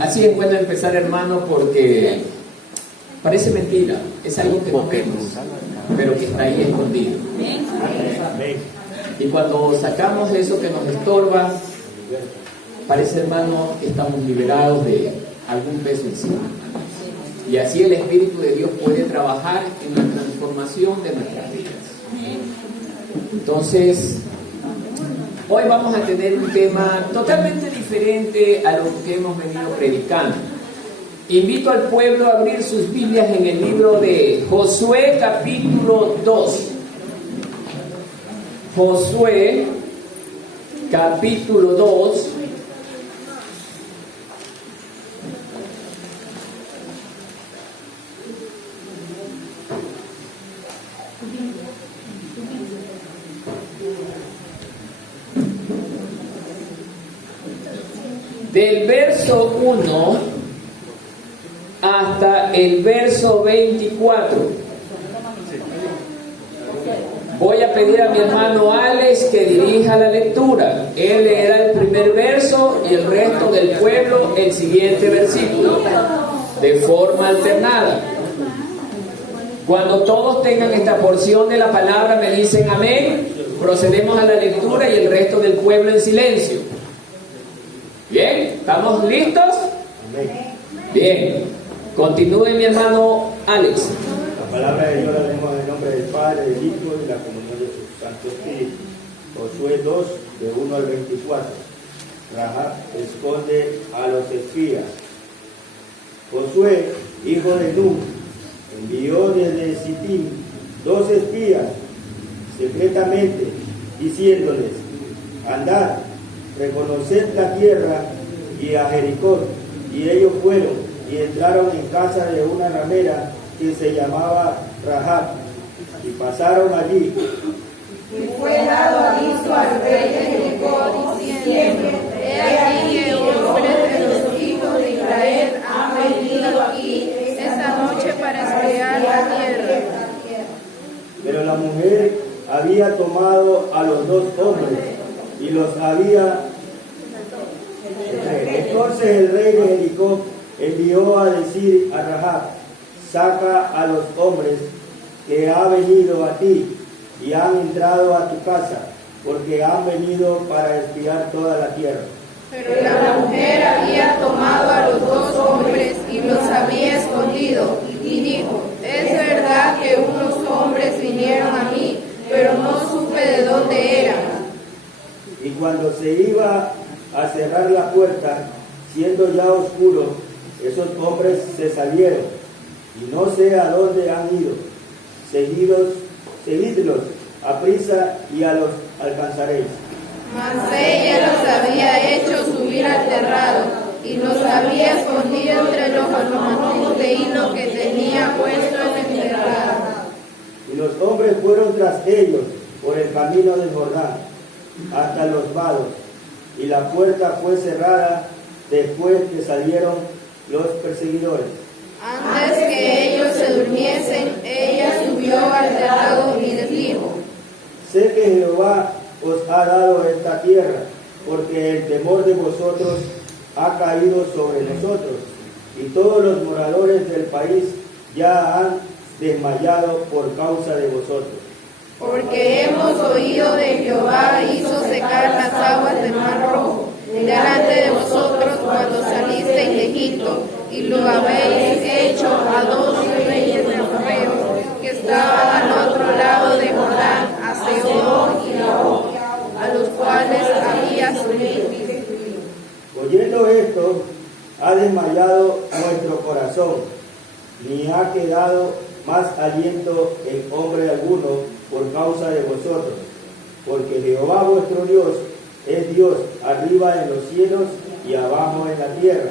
Así es bueno empezar, hermano, porque parece mentira, es algo que no vemos, pero que está ahí escondido. Y cuando sacamos eso que nos estorba, parece, hermano, que estamos liberados de algún peso encima. Y así el Espíritu de Dios puede trabajar en la transformación de nuestras vidas. Entonces, hoy vamos a tener un tema totalmente diferente a lo que hemos venido predicando. Invito al pueblo a abrir sus Biblias en el libro de Josué capítulo 2. Josué capítulo 2. Del verso 1 hasta el verso 24. Voy a pedir a mi hermano Alex que dirija la lectura. Él leerá el primer verso y el resto del pueblo el siguiente versículo, de forma alternada. Cuando todos tengan esta porción de la palabra me dicen amén. Procedemos a la lectura y el resto del pueblo en silencio. Bien, ¿estamos listos? Bien, continúe mi hermano Alex. La palabra de Dios la leemos en el nombre del Padre, del Hijo y la comunión de su Santo Espíritu. Josué 2, de 1 al 24. Rahab esconde a los espías. Josué, hijo de Nun, envió desde Sittim 2 espías secretamente, diciéndoles: andad, reconoced la tierra y a Jericó. Y ellos fueron y entraron en casa de una ramera que se llamaba Rahab, y pasaron allí. Y fue dado aviso al rey de Jericó, diciendo: he aquí que hombres de los hijos de Israel han venido aquí esta noche para espiar la tierra. Pero la mujer había tomado a los 2 hombres y los había. Entonces el rey de Jericó envió a decir a Rahab: saca a los hombres que han venido a ti y han entrado a tu casa, porque han venido para espiar toda la tierra. Pero la mujer había tomado a los 2 hombres y los había escondido, y dijo: es verdad que unos hombres vinieron a mí, pero no supe de dónde eran. Y cuando se iba a cerrar la puerta, siendo ya oscuro, esos hombres se salieron, y no sé a dónde han ido. Seguidlos a prisa y a los alcanzaréis. Mas ella los había hecho subir al terrado, y los había escondido entre los manojos de hilo que tenía puesto en el terrado. Y los hombres fueron tras ellos por el camino del Jordán, hasta los vados, y la puerta fue cerrada después que salieron los perseguidores. Antes que ellos se durmiesen, ella subió al terrado y les dijo: sé que Jehová os ha dado esta tierra, porque el temor de vosotros ha caído sobre nosotros, y todos los moradores del país ya han desmayado por causa de vosotros. Porque hemos oído de Jehová hizo secar las aguas del Mar Rojo delante de vosotros cuando salisteis de Egipto, y lo habéis hecho a 2 reyes amorreos que estaban al otro lado de Jordán, a Sehón y a Og, a los cuales había subido. Oyendo esto, ha desmayado nuestro corazón, ni ha quedado más aliento en hombre alguno por causa de vosotros, porque Jehová vuestro Dios es Dios arriba en los cielos y abajo en la tierra.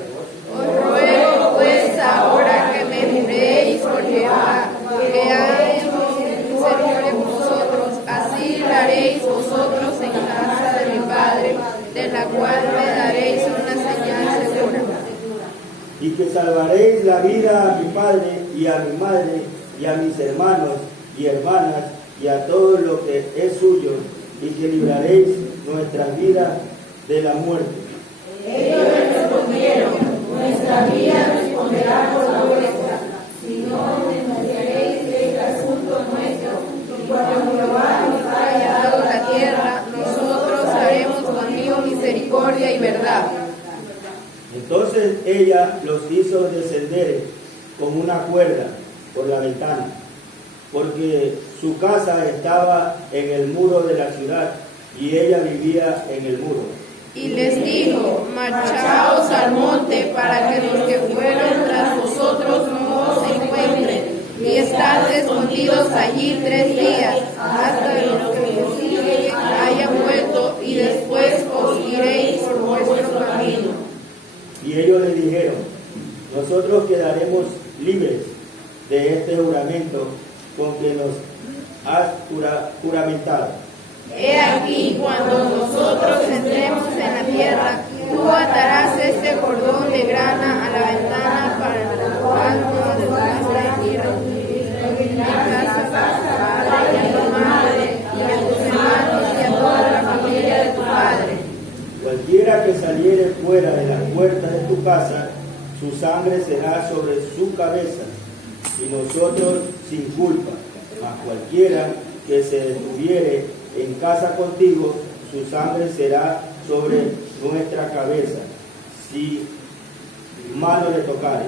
Os ruego pues ahora que me juréis por Jehová, que ha hecho misericordia con vosotros, así lo haréis vosotros en casa de mi padre, de la cual me daréis una señal segura. Y que salvaréis la vida a mi padre y a mi madre y a mis hermanos y hermanas y a todo lo que es suyo, y que libraréis nuestras vidas de la muerte. Ellos respondieron: Entonces ella los hizo descender con una cuerda por la ventana, porque su casa estaba en el muro de la ciudad y ella vivía en el muro. Y les dijo: marchaos al monte para que los que fueron tras vosotros no os encuentren, y estad escondidos allí 3 días, hasta que los que os siguen hayan vuelto, y después os iréis por vuestro camino. Y ellos le dijeron: nosotros quedaremos libres de este juramento con que nos has juramentado. He aquí, cuando nosotros entremos en la tierra, tú atarás este cordón de grana a la ventana para la cual no dejarás ir en la casa a tu madre y a tus hermanos y a toda la familia de tu padre. Cualquiera que saliere fuera de las puertas de tu casa, su sangre será sobre su cabeza, y nosotros sin culpa. Mas cualquiera que se detuviere en casa contigo, su sangre será sobre nuestra cabeza, si mano le tocare.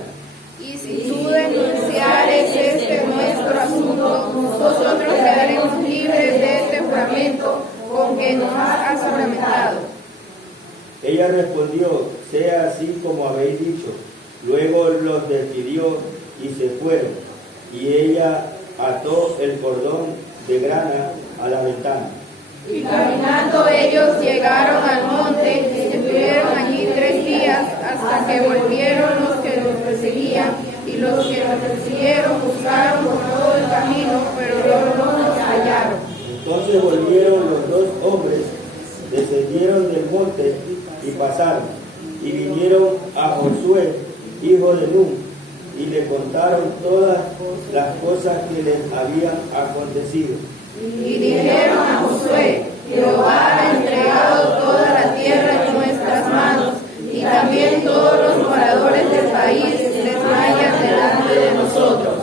Y si tú denunciares este nuestro asunto, nosotros quedaremos libres de este juramento con que nos has juramentado. Ella respondió: sea así como habéis dicho. Luego los despidió y se fueron, y ella ató el cordón de grana a la ventana. Y caminando ellos llegaron al monte y estuvieron allí 3 días, hasta que volvieron los que los perseguían, y los que los persiguieron buscaron por todo el camino, pero no los hallaron. Entonces volvieron los 2 hombres, descendieron del monte y pasaron, y vinieron a Josué, hijo de Nun, y le contaron todas las cosas que les habían acontecido. Y dijeron a Josué: Jehová ha entregado toda la tierra en nuestras manos, y también todos los moradores del país desmayan delante de nosotros.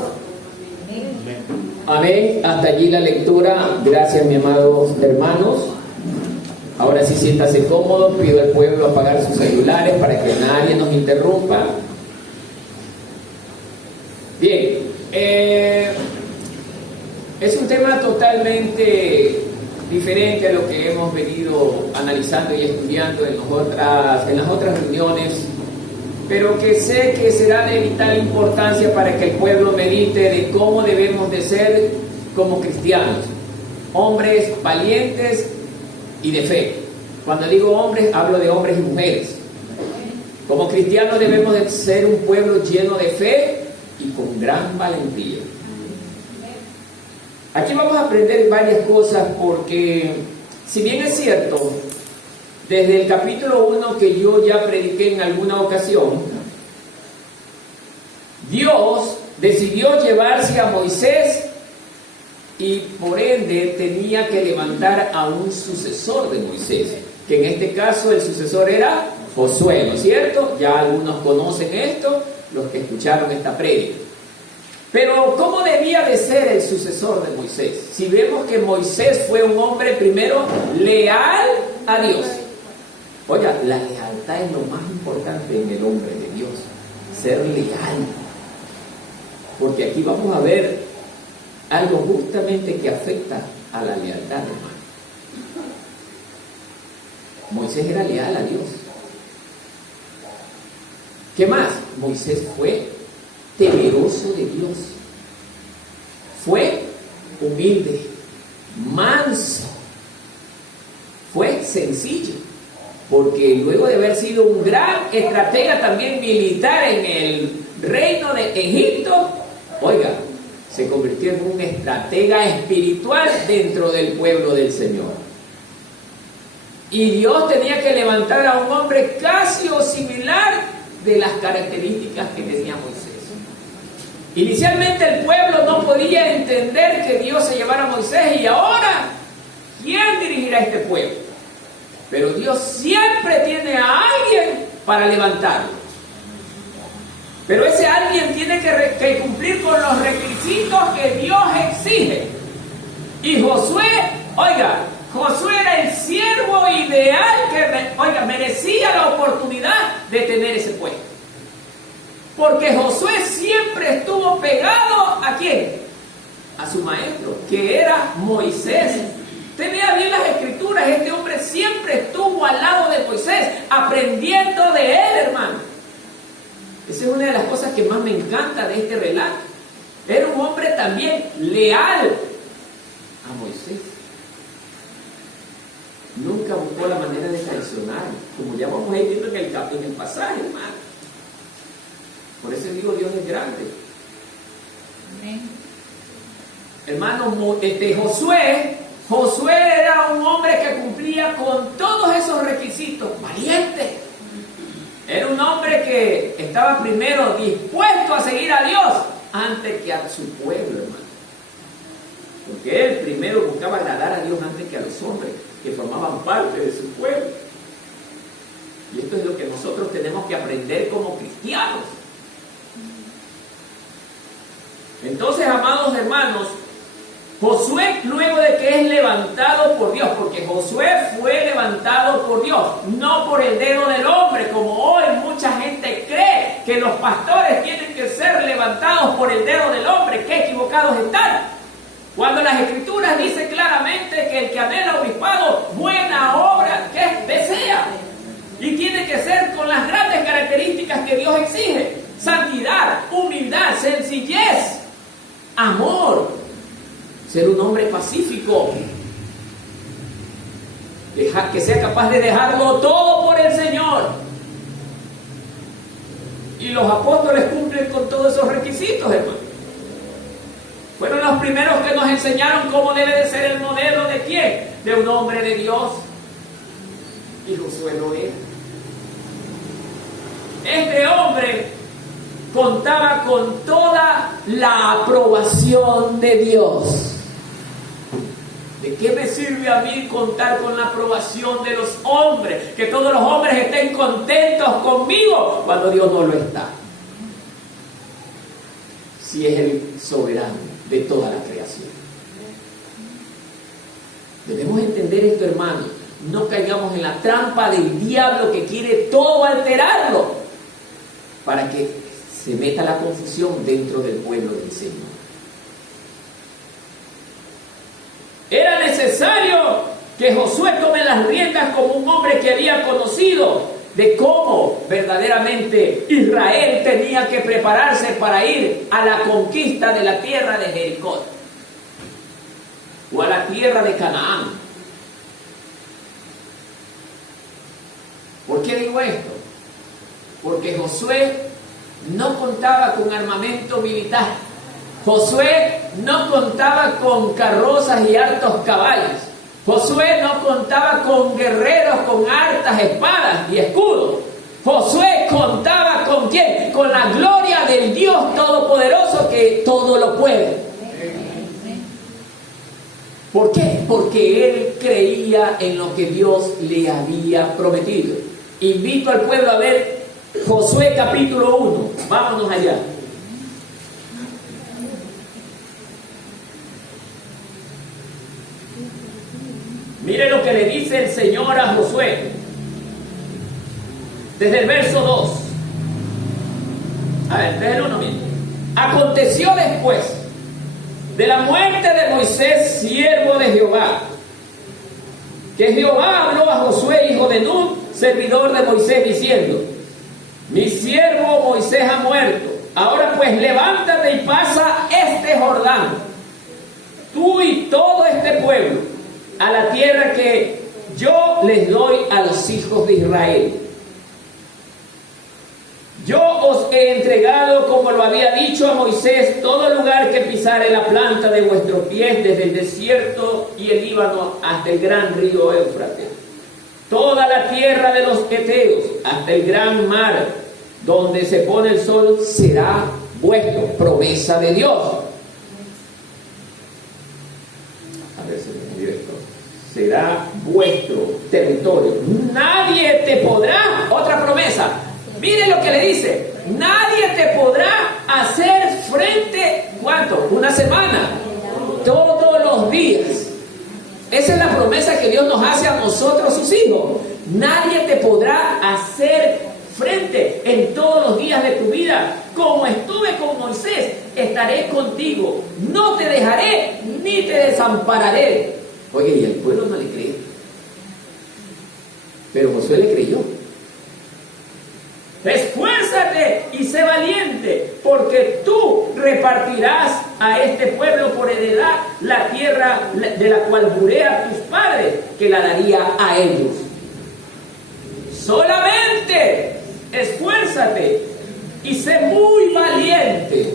Amén. Hasta allí la lectura. Gracias, mis amados hermanos. Ahora sí, siéntase cómodo. Pido al pueblo apagar sus celulares para que nadie nos interrumpa. Bien, es un tema totalmente diferente a lo que hemos venido analizando y estudiando en las otras reuniones, pero que sé que será de vital importancia para que el pueblo medite de cómo debemos de ser como cristianos, hombres valientes y de fe. Cuando digo hombres, hablo de hombres y mujeres. Como cristianos debemos de ser un pueblo lleno de fe y con gran valentía. Aquí vamos a aprender varias cosas porque, si bien es cierto, desde el capítulo 1 que yo ya prediqué en alguna ocasión, Dios decidió llevarse a Moisés y por ende tenía que levantar a un sucesor de Moisés, que en este caso el sucesor era Josué, ¿no es cierto? Ya algunos conocen esto, los que escucharon esta prédica. Pero ¿cómo debía de ser el sucesor de Moisés? Si vemos que Moisés fue un hombre primero leal a Dios. Oiga, la lealtad es lo más importante en el hombre de Dios, ser leal. Porque aquí vamos a ver algo justamente que afecta a la lealtad, hermano. Moisés era leal a Dios. ¿Qué más? Moisés fue temeroso de Dios, fue humilde, manso, fue sencillo, porque luego de haber sido un gran estratega también militar en el reino de Egipto, oiga, se convirtió en un estratega espiritual dentro del pueblo del Señor. Y Dios tenía que levantar a un hombre casi o similar de las características que tenía Moisés. Inicialmente el pueblo no podía entender que Dios se llevara a Moisés, y ahora, ¿quién dirigirá a este pueblo? Pero Dios siempre tiene a alguien para levantarlo. Pero ese alguien tiene que cumplir con los requisitos que Dios exige. Y Josué, oiga, Josué era el siervo ideal que, merecía la oportunidad de tener ese puesto. Porque Josué siempre estuvo pegado ¿a quién? A su maestro, que era Moisés. Usted vea bien las escrituras, este hombre siempre estuvo al lado de Moisés, aprendiendo de él, hermano. Esa es una de las cosas que más me encanta de este relato. Era un hombre también leal a Moisés. Nunca buscó la manera de traicionar, como ya vamos a ir viendo en el pasaje, hermano. Por eso digo, Dios es grande. Amén. Hermano, Josué era un hombre que cumplía con todos esos requisitos, valiente. Era un hombre que estaba primero dispuesto a seguir a Dios antes que a su pueblo, hermano. Porque él primero buscaba agradar a Dios antes que a los hombres que formaban parte de su pueblo. Y esto es lo que nosotros tenemos que aprender como cristianos. Entonces, amados hermanos, Josué, luego de que es levantado por Dios, porque Josué fue levantado por Dios, no por el dedo del hombre, como hoy mucha gente cree que los pastores tienen que ser levantados por el dedo del hombre. ¡Qué equivocados están! Cuando las escrituras dicen claramente que el que anhela obispado, buena obra que desea. Y tiene que ser con las grandes características que Dios exige: santidad, humildad, sencillez, amor. Ser un hombre pacífico, que sea capaz de dejarlo todo por el Señor. Y los apóstoles cumplen con todos esos requisitos, hermano. Fueron los primeros que nos enseñaron cómo debe de ser el modelo de quién, de un hombre de Dios. Y Josué lo era. Este hombre contaba con toda la aprobación de Dios. ¿De qué me sirve a mí contar con la aprobación de los hombres? Que todos los hombres estén contentos conmigo cuando Dios no lo está. Si es el soberano de toda la creación. Debemos entender esto, hermano. No caigamos en la trampa del diablo que quiere todo alterarlo para que se meta la confusión dentro del pueblo del Señor. Era necesario que Josué tome las riendas como un hombre que había conocido de cómo verdaderamente Israel tenía que prepararse para ir a la conquista de la tierra de Jericó o a la tierra de Canaán. ¿Por qué digo esto? Porque Josué no contaba con armamento militar. Josué no contaba con carrozas y hartos caballos. Josué no contaba con guerreros con hartas espadas y escudos. Josué contaba ¿con quién? Con la gloria del Dios Todopoderoso que todo lo puede. ¿Por qué? Porque él creía en lo que Dios le había prometido. Invito al pueblo a ver Josué capítulo 1. Vámonos allá. Mire lo que le dice el Señor a Josué. Desde el verso 2. A ver, desde el 1 mismo. Aconteció después de la muerte de Moisés, siervo de Jehová, que Jehová habló a Josué, hijo de Nun, servidor de Moisés, diciendo: mi siervo Moisés ha muerto. Ahora pues levántate y pasa este Jordán, tú y todo este pueblo, a la tierra que yo les doy a los hijos de Israel. Yo os he entregado, como lo había dicho a Moisés, todo lugar que pisare la planta de vuestros pies, desde el desierto y el Líbano hasta el gran río Éufrates, toda la tierra de los heteos hasta el gran mar, donde se pone el sol, será vuestro. Promesa de Dios. A ver si me dio esto. Será vuestro territorio. Nadie te podrá, otra promesa. Miren lo que le dice: nadie te podrá hacer frente, ¿cuánto? Una semana, todos los días. Esa es la promesa que Dios nos hace a nosotros, sus hijos. Nadie te podrá hacer frente en todos los días de tu vida. Como estuve con Moisés, estaré contigo. No te dejaré ni te desampararé. Oye, y el pueblo no le cree. Pero Josué le creyó. Esfuérzate y sé valiente, porque tú repartirás a este pueblo por heredad la tierra de la cual juré a tus padres que la daría a ellos. Solamente esfuérzate y sé muy valiente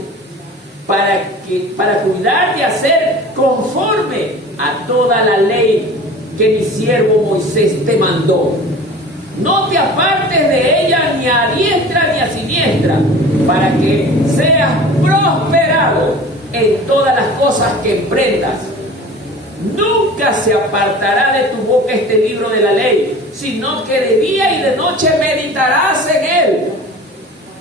para cuidar de hacer conforme a toda la ley que mi siervo Moisés te mandó. No te apartes de ella ni a diestra ni a siniestra, para que seas prosperado en todas las cosas que emprendas. Nunca se apartará de tu boca este libro de la ley, sino que de día y de noche meditarás en él,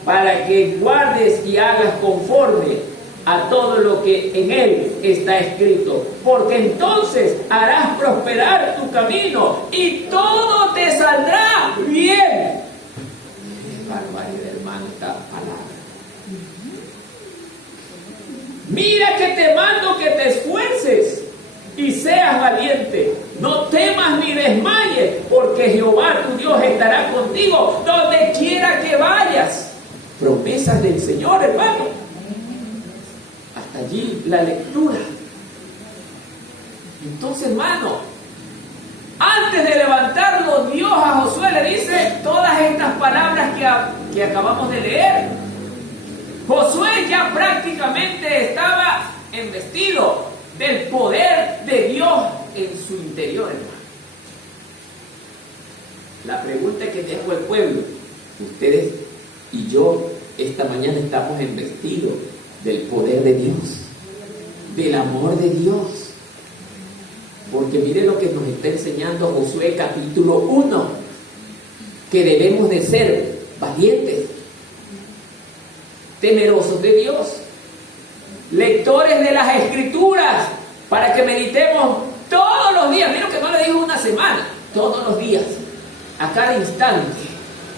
para que guardes y hagas conforme a todo lo que en él está escrito, porque entonces harás prosperar tu camino y todo te saldrá bien. Qué barbaridad, hermano, esta palabra. Mira que te mando que te esfuerces y seas valiente. No temas ni desmayes, porque Jehová tu Dios estará contigo donde quiera que vayas. Promesas del Señor, hermano. Hasta allí la lectura. Entonces, hermano, antes de levantarlo, Dios a Josué le dice todas estas palabras que acabamos de leer. Josué ya prácticamente estaba embestido del poder de Dios en su interior, hermano. La pregunta que dejo al pueblo: ustedes y yo esta mañana estamos embestidos del poder de Dios, del amor de Dios. Porque mire lo que nos está enseñando Josué capítulo 1, que debemos de ser valientes, temerosos de Dios, lectores de las Escrituras, para que meditemos todos los días. Mira que no le digo una semana, todos los días, a cada instante,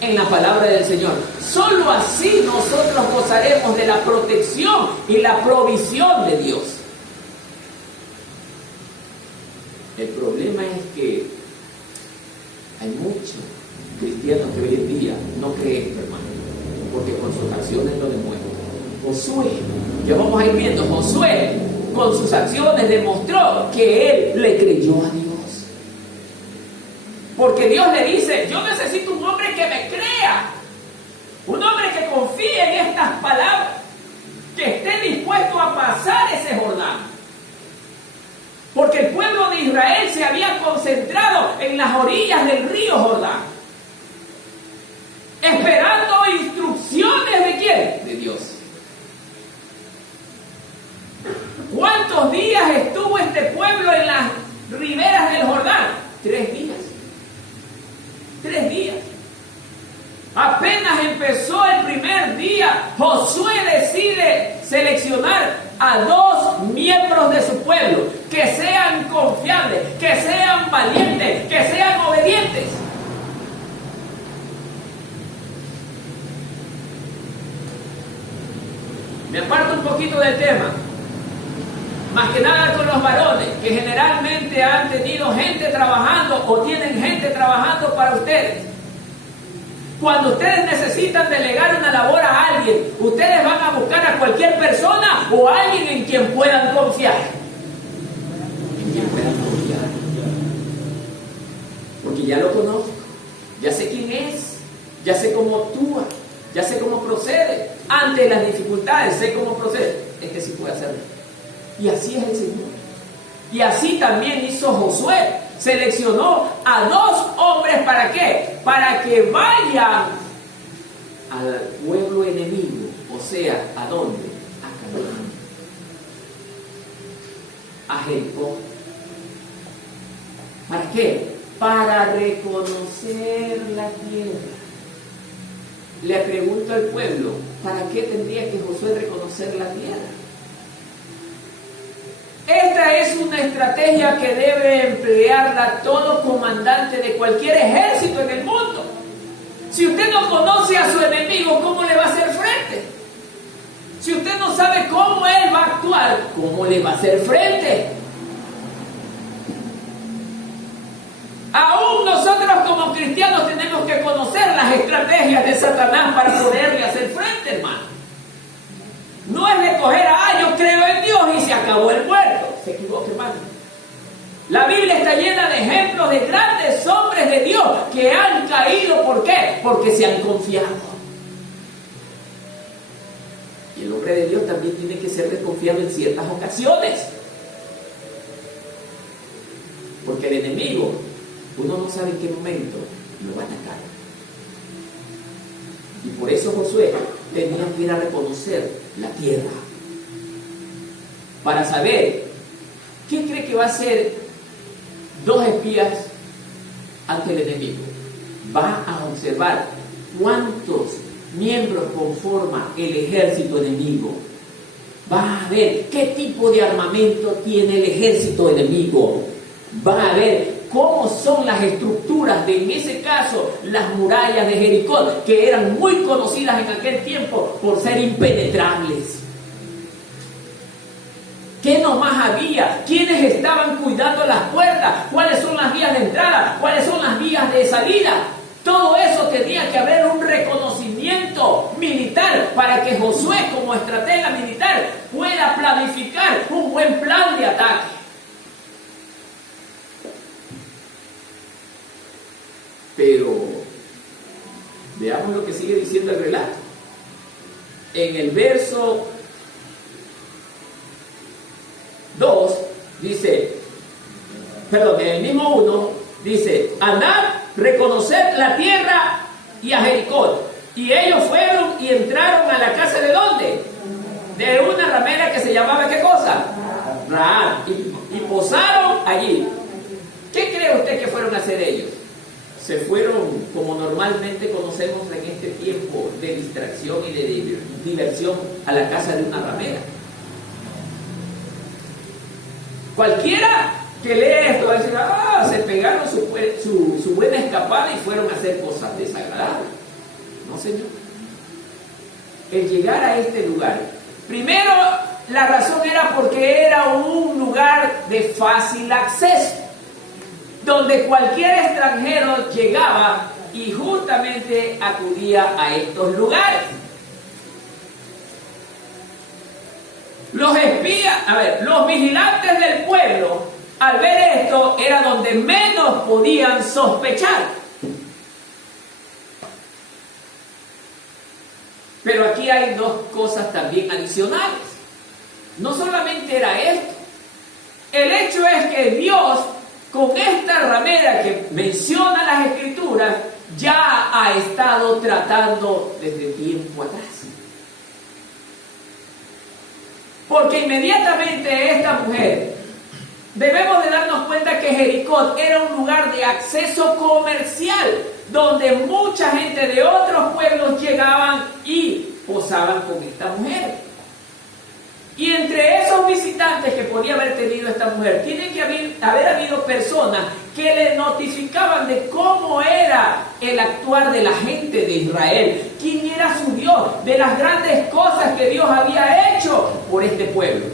en la palabra del Señor. Solo así nosotros gozaremos de la protección y la provisión de Dios. El problema es que hay muchos cristianos que hoy en día no creen esto, hermano, porque con sus acciones lo demuestran. Josué, ya vamos a ir viendo, Josué con sus acciones demostró que él le creyó a Dios. Porque Dios le dice: yo necesito un hombre que me crea, un hombre que confíe en estas palabras, que esté dispuesto a pasar ese Jordán. Porque el pueblo de Israel se había concentrado en las orillas del río Jordán, esperando instrucciones ¿de quién? De Dios. ¿Cuántos días estuvo este pueblo en las riberas del Jordán? 3 días. 3 días. Apenas empezó el primer día, Josué decide seleccionar a 2 miembros de su pueblo que sean confiables, que sean valientes, que sean obedientes. Me aparto un poquito del tema, más que nada con los varones, que generalmente han tenido gente trabajando o tienen gente trabajando para ustedes. Cuando ustedes necesitan delegar una labor a alguien, ustedes van a buscar a cualquier persona o a alguien en quien puedan confiar. En quien puedan confiar. Porque ya lo conozco, ya sé quién es, ya sé cómo actúa, ya sé cómo procede. Ante las dificultades sé cómo procede. Este sí puede hacerlo. Y así es el Señor. Y así también hizo Josué. Seleccionó a 2 hombres, ¿para qué? Para que vayan al pueblo enemigo. O sea, ¿a dónde? A Canaán, a Jericó. ¿Para qué? Para reconocer la tierra. Le pregunto al pueblo: ¿para qué tendría que Josué reconocer la tierra? Esta tierra es una estrategia que debe emplearla todo comandante de cualquier ejército en el mundo. Si usted no conoce a su enemigo, ¿cómo le va a hacer frente? Si usted no sabe cómo él va a actuar, ¿cómo le va a hacer frente? Aún nosotros como cristianos tenemos que conocer las estrategias de Satanás para poderle hacer frente, hermano. No es de coger yo creo en Dios y se acabó el muerto. Se equivoca, hermano. La Biblia está llena de ejemplos de grandes hombres de Dios que han caído. ¿Por qué? Porque se han confiado. Y el hombre de Dios también tiene que ser desconfiado en ciertas ocasiones. Porque el enemigo, uno no sabe en qué momento lo va a atacar. Y por eso Josué tenía que ir a reconocer la tierra. Para saber qué cree que va a hacer 2 espías ante el enemigo. Va a observar cuántos miembros conforma el ejército enemigo. Va a ver qué tipo de armamento tiene el ejército enemigo. Va a ver cómo son las estructuras de, en ese caso, las murallas de Jericó, que eran muy conocidas en aquel tiempo por ser impenetrables. ¿Qué nomás había? ¿Quiénes estaban cuidando las puertas? ¿Cuáles son las vías de entrada? ¿Cuáles son las vías de salida? Todo eso tenía que haber un reconocimiento militar para que Josué, como estratega militar, pueda planificar un buen plan de ataque. Pero veamos lo que sigue diciendo el relato. En el verso 2 dice, en el mismo 1 dice, andad, reconocer la tierra y a Jericó. Y ellos fueron y entraron a la casa ¿de dónde? De una ramera que se llamaba ¿qué cosa? Rahab. Y posaron allí. ¿Qué cree usted que fueron a hacer ellos? Se fueron, como normalmente conocemos en este tiempo de distracción y de diversión, a la casa de una ramera. Cualquiera que lee esto va a decir, se pegaron su buena escapada y fueron a hacer cosas desagradables. No, señor. El llegar a este lugar, primero la razón era porque era un lugar de fácil acceso, donde cualquier extranjero llegaba y justamente acudía a estos lugares. Los espías, los vigilantes del pueblo, al ver esto, era donde menos podían sospechar. Pero aquí hay 2 cosas también adicionales. No solamente era esto. El hecho es que Dios, con esta ramera que menciona las Escrituras, ya ha estado tratando desde tiempo atrás. Porque inmediatamente esta mujer, debemos de darnos cuenta que Jericó era un lugar de acceso comercial, donde mucha gente de otros pueblos llegaban y posaban con esta mujer. Y entre esos visitantes que podía haber tenido esta mujer, tiene que haber habido personas que le notificaban de cómo era el actuar de la gente de Israel, quién era su Dios, de las grandes cosas que Dios había hecho por este pueblo.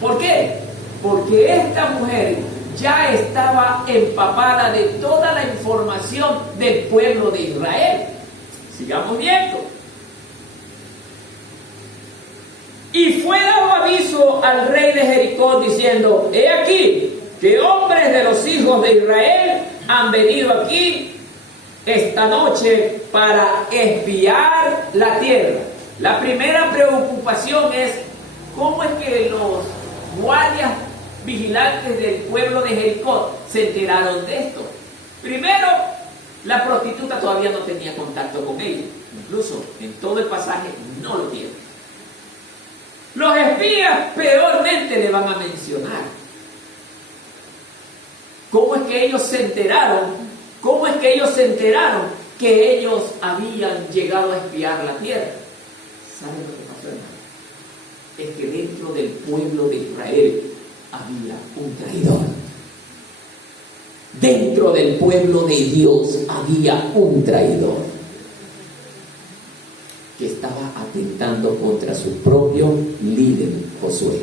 ¿Por qué? Porque esta mujer ya estaba empapada de toda la información del pueblo de Israel. Sigamos viendo. Y fue dado aviso al rey de Jericó diciendo, he aquí que hombres de los hijos de Israel han venido aquí esta noche para espiar la tierra. La primera preocupación es cómo es que los guardias vigilantes del pueblo de Jericó se enteraron de esto. Primero, la prostituta todavía no tenía contacto con ellos. Incluso en todo el pasaje no lo tiene. Los espías peormente le van a mencionar. ¿Cómo es que ellos se enteraron? ¿Cómo es que ellos se enteraron que ellos habían llegado a espiar la tierra? ¿Saben lo que pasó, hermano? Es que dentro del pueblo de Israel había un traidor. Dentro del pueblo de Dios había un traidor que estaba atentando contra su propio líder, Josué.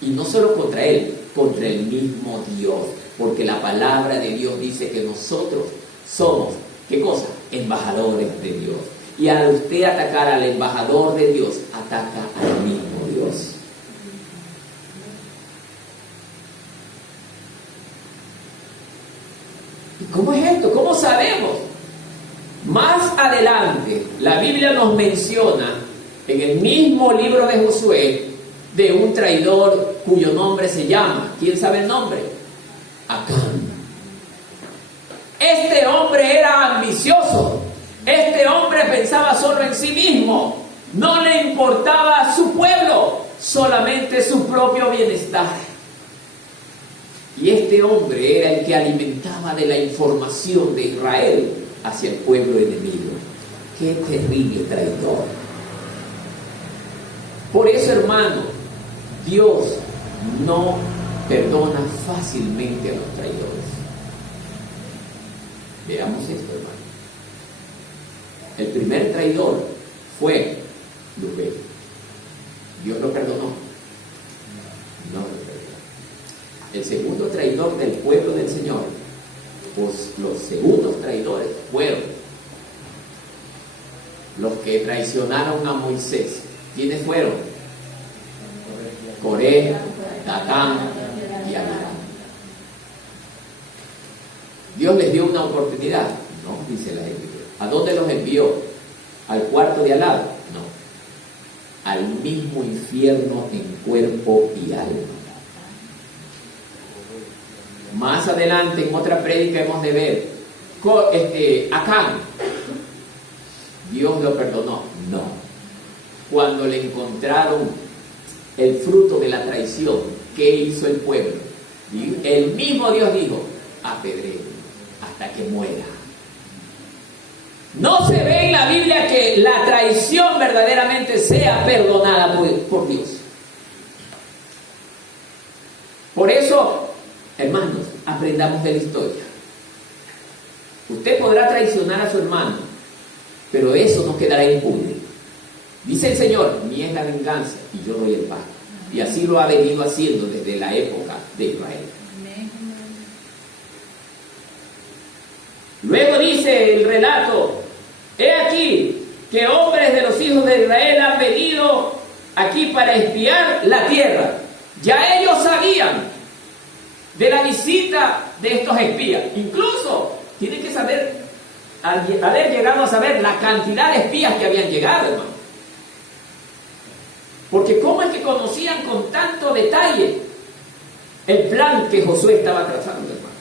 Y no solo contra él, contra el mismo Dios. Porque la palabra de Dios dice que nosotros somos, ¿qué cosa? Embajadores de Dios. Y al usted atacar al embajador de Dios, ataca al mismo Dios. ¿Y cómo es esto? ¿Cómo sabemos? Más adelante, la Biblia nos menciona en el mismo libro de Josué de un traidor cuyo nombre se llama, ¿quién sabe el nombre? Acán. Este hombre era ambicioso. Este hombre pensaba solo en sí mismo. No le importaba su pueblo, solamente su propio bienestar. Y este hombre era el que alimentaba de la información de Israel hacia el pueblo enemigo. ¡Qué terrible traidor! Por eso, hermano, Dios no perdona fácilmente a los traidores. Veamos esto, hermano. El primer traidor fue Rubén. ¿Dios lo perdonó? No lo perdonó. El segundo traidor del pueblo del Señor, pues los segundos traidores fueron los que traicionaron a Moisés. ¿Quiénes fueron? Coré, Datán y Abiram. ¿Dios les dio una oportunidad? No, dice la Escritura. ¿A dónde los envió? ¿Al cuarto de al lado? No. Al mismo infierno en cuerpo y alma. Más adelante, en otra prédica, hemos de ver Acán. ¿Dios lo perdonó? No. Cuando le encontraron el fruto de la traición, ¿qué hizo el pueblo? Y el mismo Dios dijo: apedréenlo hasta que muera. No se ve en la Biblia que la traición verdaderamente sea perdonada por Dios. Por eso, hermanos, aprendamos de la historia. Usted podrá traicionar a su hermano, pero eso no quedará impune. Dice el Señor: mía es la venganza y yo doy el pago. Y así lo ha venido haciendo desde la época de Israel. Luego dice el relato: he aquí que hombres de los hijos de Israel han venido aquí para espiar la tierra. Ya ellos sabían de la visita de estos espías. Incluso tienen que saber, haber llegado a saber la cantidad de espías que habían llegado, hermano. Porque ¿cómo es que conocían con tanto detalle el plan que Josué estaba trazando, hermano?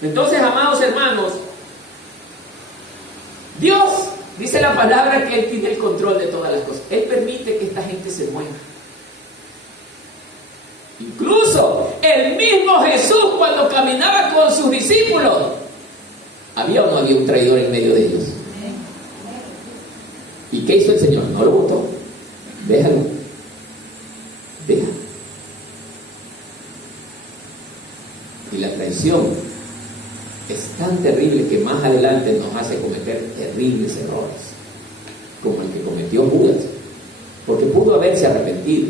Entonces, amados hermanos, Dios, dice la palabra, que Él tiene el control de todas las cosas. Él permite que esta gente se muera. Incluso el mismo Jesús, cuando caminaba con sus discípulos, ¿había o no había un traidor en medio de ellos? ¿Y qué hizo el Señor? No lo botó. Déjalo. Déjalo. Y la traición es tan terrible que más adelante nos hace cometer terribles errores, como el que cometió Judas, porque pudo haberse arrepentido,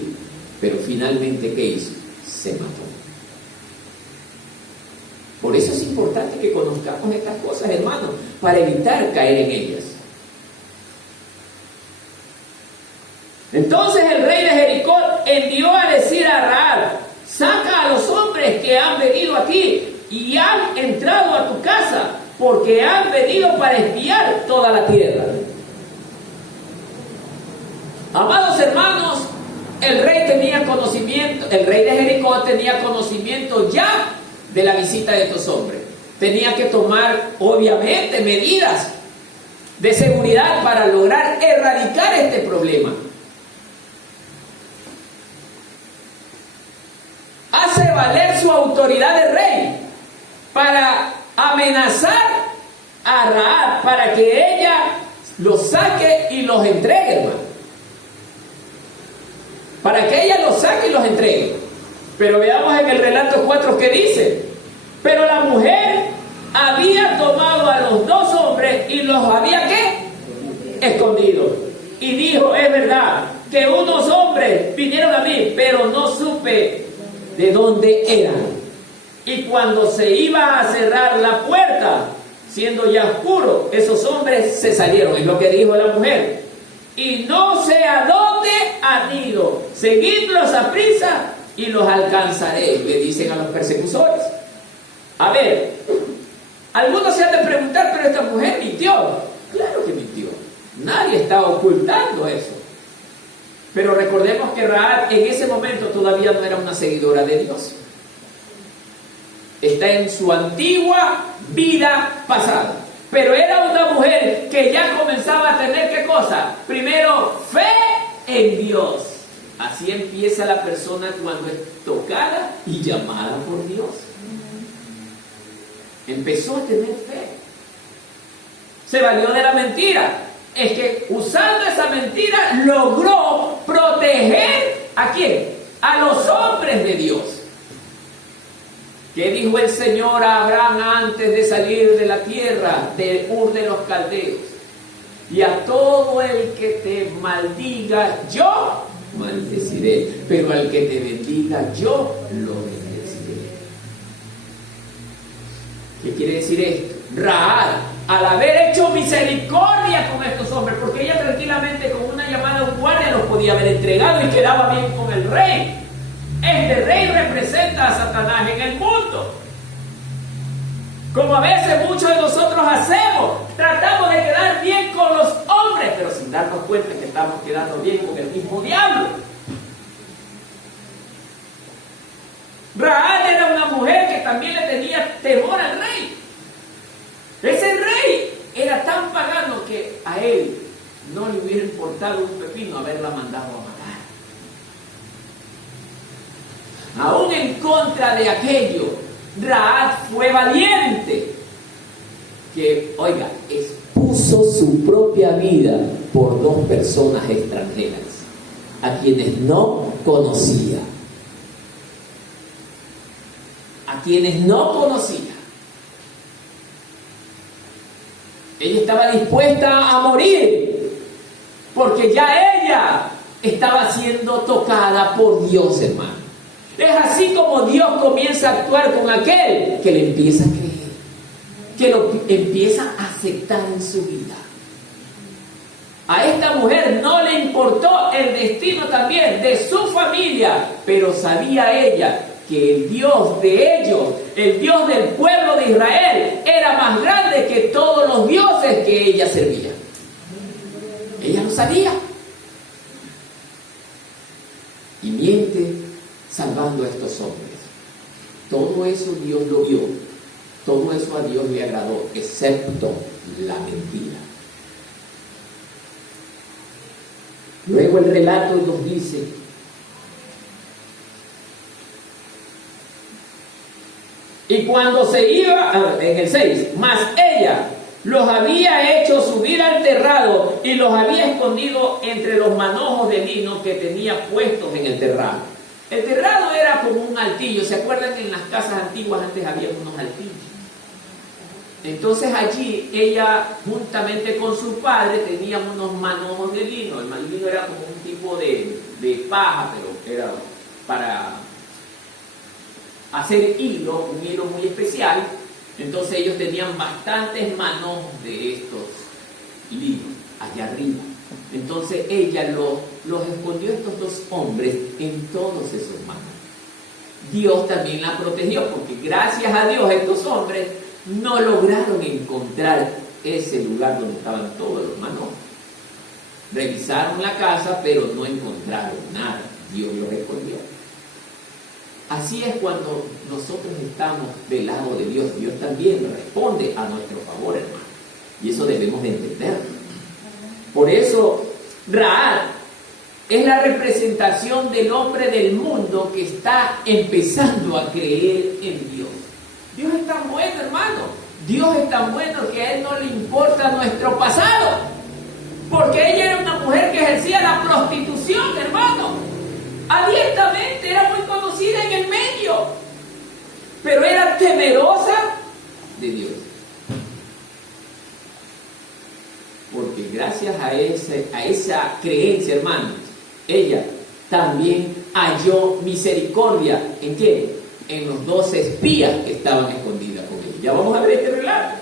pero finalmente, ¿qué hizo? Se mató. Por eso es importante que conozcamos estas cosas, hermanos, para evitar caer en ellas. Entonces el rey de Jericó envió a decir a Rahab: saca a los hombres que han venido aquí y han entrado a tu casa, porque han venido para espiar toda la tierra. Amados hermanos, el rey tenía conocimiento, el rey de Jericó tenía conocimiento ya de la visita de estos hombres. Tenía que tomar, obviamente, medidas de seguridad para lograr erradicar este problema. Hace valer su autoridad de rey para amenazar a Rahab para que ella los saque y los entregue, hermano. para que ella los saque y los entregue. Pero veamos en el relato 4 que dice: pero la mujer había tomado a los 2 hombres y los había ¿qué? Escondido. Y dijo: es verdad que unos hombres vinieron a mí, pero no supe de dónde eran. Y cuando se iba a cerrar la puerta, siendo ya oscuro, esos hombres se salieron. Es lo que dijo la mujer: y no sé a dónde han ido, seguidlos a prisa y los alcanzaré, le dicen a los persecutores. A ver, algunos se han de preguntar: pero esta mujer mintió. Claro que mintió, nadie está ocultando eso. Pero recordemos que Rahab en ese momento todavía no era una seguidora de Dios. Está en su antigua vida pasada. Pero era una mujer que ya comenzaba a tener ¿qué cosa? Primero, fe en Dios. Así empieza la persona cuando es tocada y llamada por Dios. Empezó a tener fe. Se valió de la mentira. Es que usando esa mentira logró proteger ¿a quién? A los hombres de Dios. ¿Qué dijo el Señor a Abraham antes de salir de la tierra de Ur de los Caldeos? Y a todo el que te maldiga, yo maldeciré, pero al que te bendiga, yo lo bendeciré. ¿Qué quiere decir esto? Rahab, al haber hecho misericordia con estos hombres, porque ella tranquilamente con una llamada a un guardia los podía haber entregado y quedaba bien con el rey. Este rey representa a Satanás en el mundo. Como a veces muchos de nosotros hacemos, tratamos de quedar bien con los hombres, pero sin darnos cuenta que estamos quedando bien con el mismo diablo. Rahab era una mujer que también le tenía temor al rey. Ese rey era tan pagano que a él no le hubiera importado un pepino haberla mandado a matar. Aún en contra de aquello, Rahab fue valiente, que, oiga, expuso su propia vida por 2 personas extranjeras, a quienes no conocía. A quienes no conocía. Ella estaba dispuesta a morir, porque ya ella estaba siendo tocada por Dios, hermano. Es así como Dios comienza a actuar con aquel que le empieza a creer, que lo empieza a aceptar en su vida. A esta mujer no le importó el destino también de su familia, pero sabía ella que el Dios de ellos, el Dios del pueblo de Israel, era más grande que todos los dioses que ella servía. Ella lo sabía. Y miente salvando a estos hombres. Todo eso Dios lo vio. Todo eso a Dios le agradó, excepto la mentira. Luego el relato nos dice: y cuando se iba, en el 6, mas ella los había hecho subir al terrado y los había escondido entre los manojos de lino que tenía puestos en el terrado. El terrado era como un altillo. ¿Se acuerdan que en las casas antiguas antes había unos altillos? Entonces allí ella, juntamente con su padre, tenían unos manojos de lino. El lino era como un tipo de paja, pero era para hacer hilo, un hilo muy especial. Entonces ellos tenían bastantes manojos de estos linos allá arriba. Entonces ella los escondió, estos 2 hombres, en todos esos manojos. Dios también la protegió, porque gracias a Dios estos hombres no lograron encontrar ese lugar donde estaban todos los manojos. Revisaron la casa, pero no encontraron nada. Dios los escondió. Así es cuando nosotros estamos del lado de Dios. Dios también responde a nuestro favor, hermano. Y eso debemos de entenderlo. Por eso, Rahab es la representación del hombre del mundo que está empezando a creer en Dios. Dios es tan bueno, hermano. Dios es tan bueno que a Él no le importa nuestro pasado. Porque ella era una mujer que ejercía la prostitución, hermano. abiertamente, era muy conocida en el medio, pero era temerosa de Dios. Porque gracias a esa creencia, hermano, ella también halló misericordia. ¿En qué? En los 12 espías que estaban escondidas con ella. Ya vamos a ver este relato.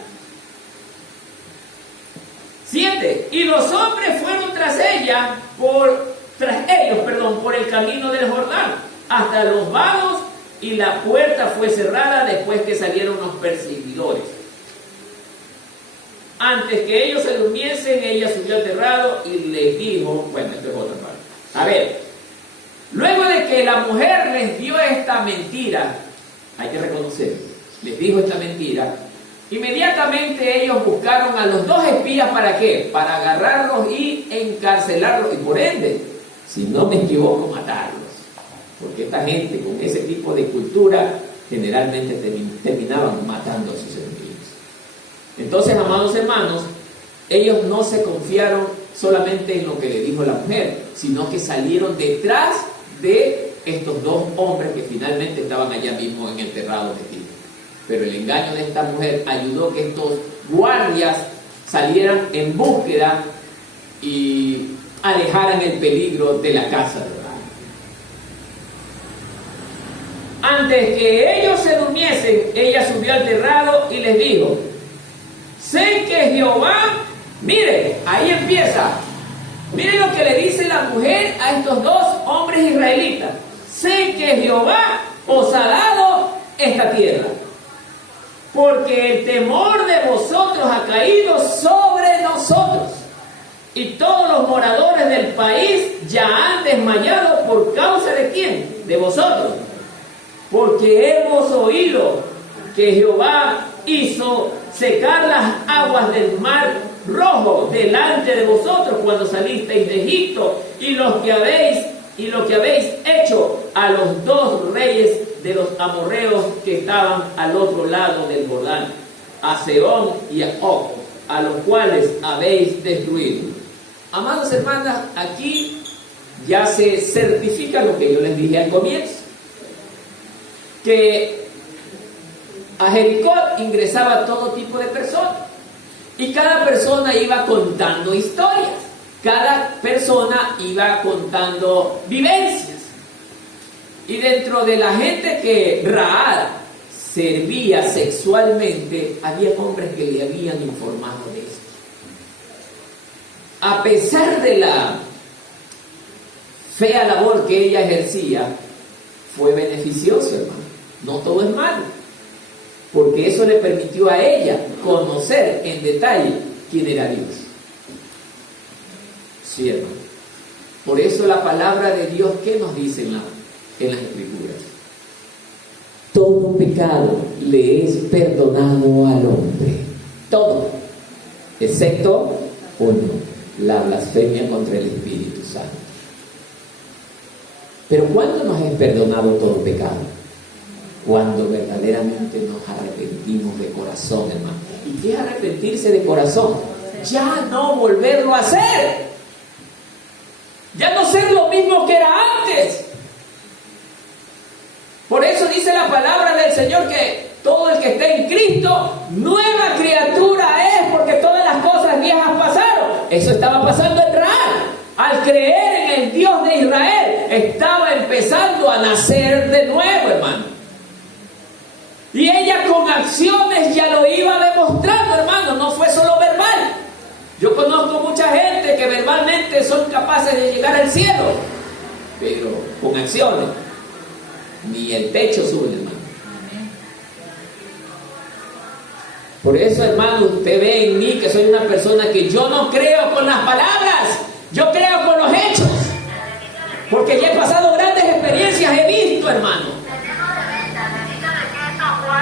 7. Y los hombres fueron tras ellos, por el camino del Jordán, hasta los vados, y la puerta fue cerrada después que salieron los perseguidores. Antes que ellos se durmiesen, ella subió al terrado y les dijo, bueno, esto es otra parte. A ver, luego de que la mujer les dio esta mentira, hay que reconocer, les dijo esta mentira, inmediatamente ellos buscaron a los 2 espías, ¿para qué? Para agarrarlos y encarcelarlos, y por ende, si no me equivoco, matarlos. Porque esta gente con ese tipo de cultura generalmente terminaban matando a sus enemigos. Entonces, amados hermanos, ellos no se confiaron solamente en lo que le dijo la mujer, sino que salieron detrás de estos 2 hombres que finalmente estaban allá mismo en el terrado de Tiro. Pero el engaño de esta mujer ayudó que estos guardias salieran en búsqueda y alejaran el peligro de la casa de Rahab. Antes que ellos se durmiesen, ella subió al terrado y les dijo, sé que Jehová, mire, ahí empieza, mire lo que le dice la mujer a estos 2 hombres israelitas, sé que Jehová os ha dado esta tierra, porque el temor de vosotros ha caído sobre nosotros, y todos los moradores del país ya han desmayado por causa de ¿quién? De vosotros, porque hemos oído que Jehová hizo secar las aguas del mar Rojo delante de vosotros cuando salisteis de Egipto, y lo que habéis hecho a los 2 reyes de los amorreos que estaban al otro lado del Jordán, a Sehón y a Og, a los cuales habéis destruido. Amados hermanas, aquí ya se certifica lo que yo les dije al comienzo, que a Jericó ingresaba todo tipo de personas, y cada persona iba contando historias, cada persona iba contando vivencias, y dentro de la gente que Rahab servía sexualmente, había hombres que le habían informado de esto. A pesar de la fea labor que ella ejercía, fue beneficioso, hermano. No todo es malo, porque eso le permitió a ella conocer en detalle quién era Dios. Sí, hermano. Por eso la palabra de Dios, ¿qué nos dice en las Escrituras? Todo pecado le es perdonado al hombre. Todo. Excepto uno, la blasfemia contra el Espíritu Santo. Pero ¿cuándo nos es perdonado todo pecado? Cuando verdaderamente nos arrepentimos de corazón, hermano. ¿Y qué es arrepentirse de corazón? Ya no volverlo a hacer. Ya no ser lo mismo que era antes. Por eso dice la palabra del Señor que todo el que esté en Cristo, nueva criatura es, porque todas las cosas viejas pasaron. Eso estaba pasando en Rahab. Al creer en el Dios de Israel, estaba empezando a nacer de nuevo, hermano. Y ella con acciones ya lo iba demostrando, hermano, no fue solo verbal. Yo conozco mucha gente que verbalmente son capaces de llegar al cielo, pero con acciones ni el techo sube, hermano. Por eso, hermano, usted ve en mí que soy una persona que yo no creo con las palabras, yo creo con los hechos, porque ya he pasado grandes experiencias, he visto, hermano.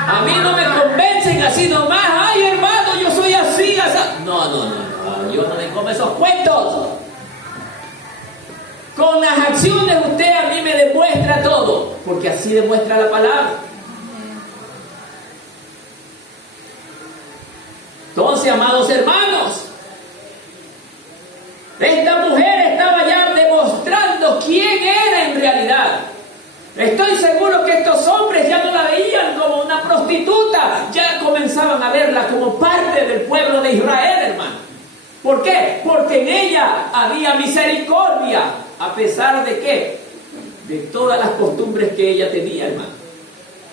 A mí no me convencen así nomás, ay hermano, yo soy así, así. No, yo no me como esos cuentos. Con las acciones usted a mí me demuestra todo, porque así demuestra la palabra. Entonces, amados hermanos, esta mujer estaba ya demostrando quién era en realidad. Estoy seguro que estos hombres ya no la veían como una prostituta, ya comenzaban a verla como parte del pueblo de Israel, hermano. ¿Por qué? Porque en ella había misericordia, a pesar de ¿qué? De todas las costumbres que ella tenía, hermano.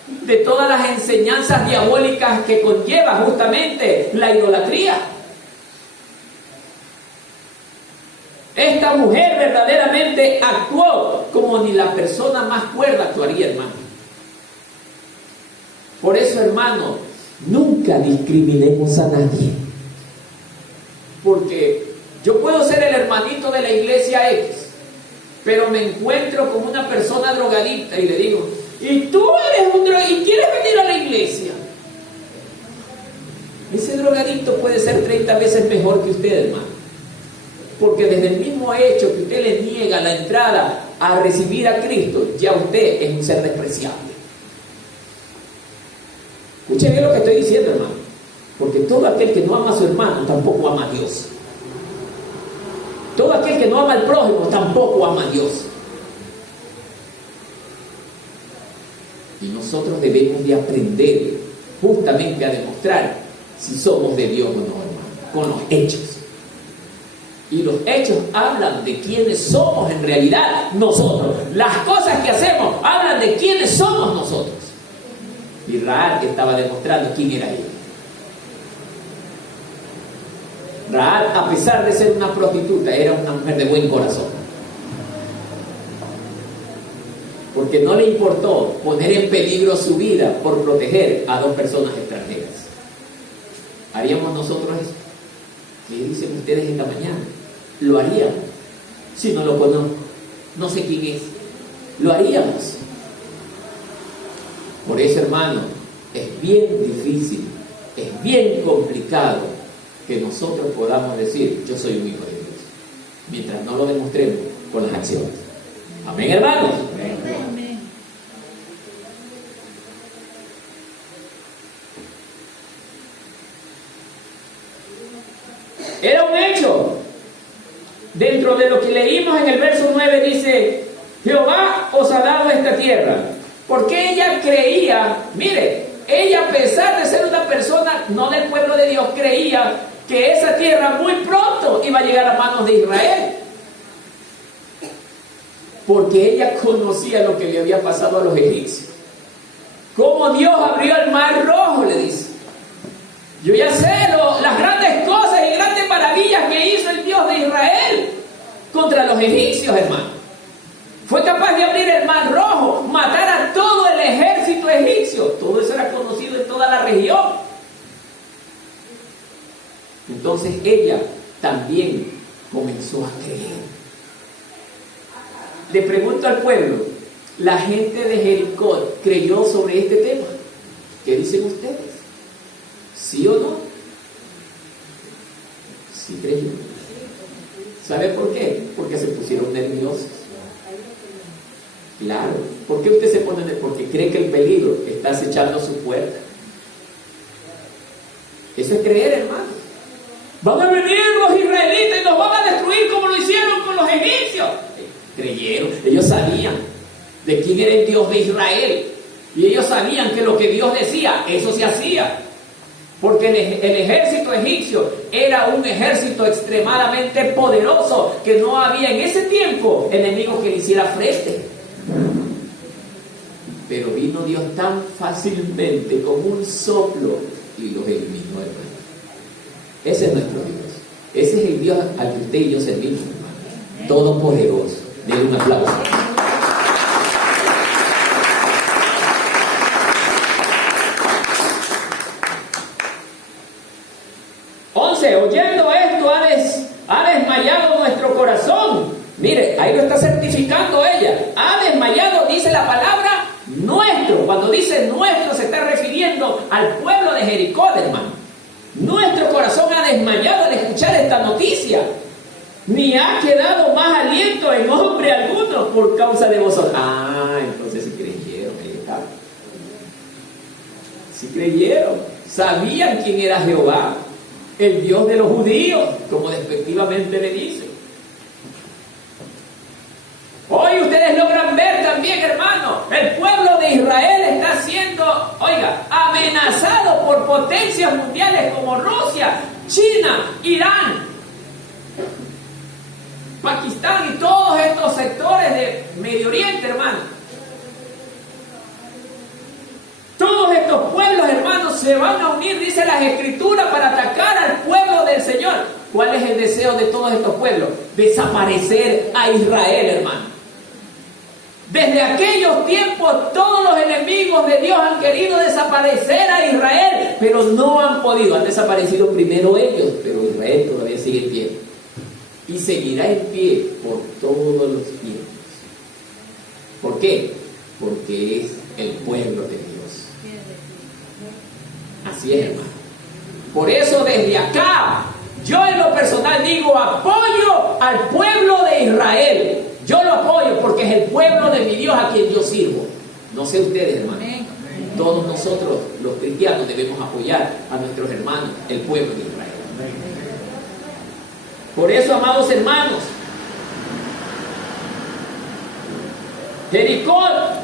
De todas las enseñanzas diabólicas que conlleva justamente la idolatría. Esta mujer verdaderamente actuó como ni la persona más cuerda actuaría, hermano. Por eso, hermano, nunca discriminemos a nadie. Porque yo puedo ser el hermanito de la iglesia X, pero me encuentro con una persona drogadicta y le digo, ¿y tú eres un drogadicto y quieres venir a la iglesia? Ese drogadicto puede ser 30 veces mejor que usted, hermano. Porque desde el mismo hecho que usted le niega la entrada a recibir a Cristo, ya usted es un ser despreciable. Escuche bien lo que estoy diciendo, hermano. Porque todo aquel que no ama a su hermano tampoco ama a Dios. Todo aquel que no ama al prójimo tampoco ama a Dios. Y nosotros debemos de aprender justamente a demostrar si somos de Dios o no, hermano, con los hechos. Y los hechos hablan de quiénes somos en realidad nosotros. Las cosas que hacemos hablan de quiénes somos nosotros. Y Rahab estaba demostrando quién era ella. Rahab, a pesar de ser una prostituta, era una mujer de buen corazón. Porque no le importó poner en peligro su vida por proteger a 2 personas extranjeras. ¿Haríamos nosotros eso? ¿Qué dicen ustedes esta mañana? Lo haríamos. Si no lo conozco, no sé quién es, lo haríamos. Por eso, hermano, es bien difícil, es bien complicado que nosotros podamos decir, yo soy un hijo de Dios, mientras no lo demostremos con las acciones. Amén, hermanos. Amén. Era un hecho. Dentro de lo que leímos en el verso 9 dice, Jehová os ha dado esta tierra. Porque ella creía, mire, ella a pesar de ser una persona no del pueblo de Dios, creía que esa tierra muy pronto iba a llegar a manos de Israel. Porque ella conocía lo que le había pasado a los egipcios. Cómo Dios abrió el mar rojo, le dice. Yo ya sé las grandes cosas y grandes maravillas que hizo el Dios de Israel contra los egipcios, hermano. Fue capaz de abrir el mar rojo, matar a todo el ejército egipcio. Todo eso era conocido en toda la región. Entonces ella también comenzó a creer. Le pregunto al pueblo, ¿la gente de Jericó creyó sobre este tema? ¿Qué dicen ustedes? ¿Sí o no? Sí creyó. ¿Sabe por qué? Porque se pusieron nerviosos. Claro. ¿Por qué usted se pone nervioso? Porque cree que el peligro está acechando su puerta. Eso es creer, hermano. Van a venir los israelitas y nos van a destruir como lo hicieron con los egipcios. Creyeron. Ellos sabían de quién era el Dios de Israel. Y ellos sabían que lo que Dios decía, eso se hacía. Porque el ejército egipcio era un ejército extremadamente poderoso, que no había en ese tiempo enemigo que le hiciera frente. Pero vino Dios tan fácilmente como un soplo y los eliminó, hermano. Ese es nuestro Dios. Ese es el Dios al que usted y yo servimos, hermano. Todopoderoso. Denle un aplauso. Oyendo esto ha desmayado nuestro corazón. Mire, ahí lo está certificando ella. Ha desmayado, dice la palabra nuestro. Cuando dice nuestro se está refiriendo al pueblo de Jericó, hermano. Nuestro corazón ha desmayado al escuchar esta noticia. Ni ha quedado más aliento en hombre alguno por causa de vosotros. Entonces sí creyeron. Ahí está. Sí creyeron. Sabían quién era Jehová, el Dios de los judíos, como despectivamente le dice. Hoy Oiga, amenazado por potencias mundiales como Rusia, China, Irán, Pakistán y todos estos sectores de Medio Oriente, hermano. Todos estos pueblos, hermanos, se van a unir, dice las Escrituras, para atacar al pueblo del Señor. ¿Cuál es el deseo de todos estos pueblos? Desaparecer a Israel, hermano. Desde aquellos tiempos, todos los enemigos de Dios han querido desaparecer a Israel, pero no han podido. Han desaparecido primero ellos, pero Israel todavía sigue en pie. Y seguirá en pie por todos los tiempos. ¿Por qué? Porque es el pueblo de Dios. Así es, hermano. Por eso desde acá, yo en lo personal digo, apoyo al pueblo de Israel. Yo lo apoyo porque es el pueblo de mi Dios a quien yo sirvo. No sé ustedes, hermanos. Todos nosotros, los cristianos, debemos apoyar a nuestros hermanos, el pueblo de Israel. Por eso, amados hermanos, Jericó,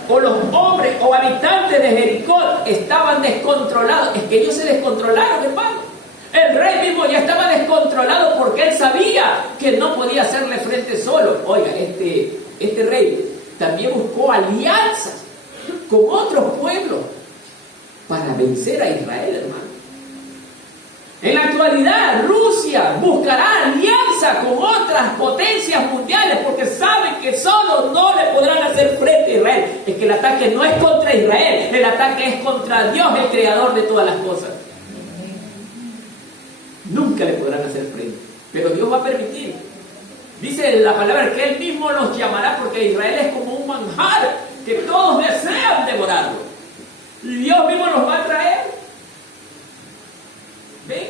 o los hombres o habitantes de Jericó estaban descontrolados. Es que ellos se descontrolaron, hermano. El rey mismo ya estaba descontrolado porque él sabía que no podía hacerle frente solo. Oiga, este rey también buscó alianzas con otros pueblos para vencer a Israel, hermano. En la actualidad, Rusia buscará alianza con otras potencias mundiales porque saben que solo no le podrán hacer frente a Israel. Es que el ataque no es contra Israel, el ataque es contra Dios, el creador de todas las cosas. Nunca le podrán hacer frente, pero Dios va a permitir. Dice la palabra que Él mismo los llamará porque Israel es como un manjar que todos desean devorarlo. Y Dios mismo los va a traer. ¿Ven?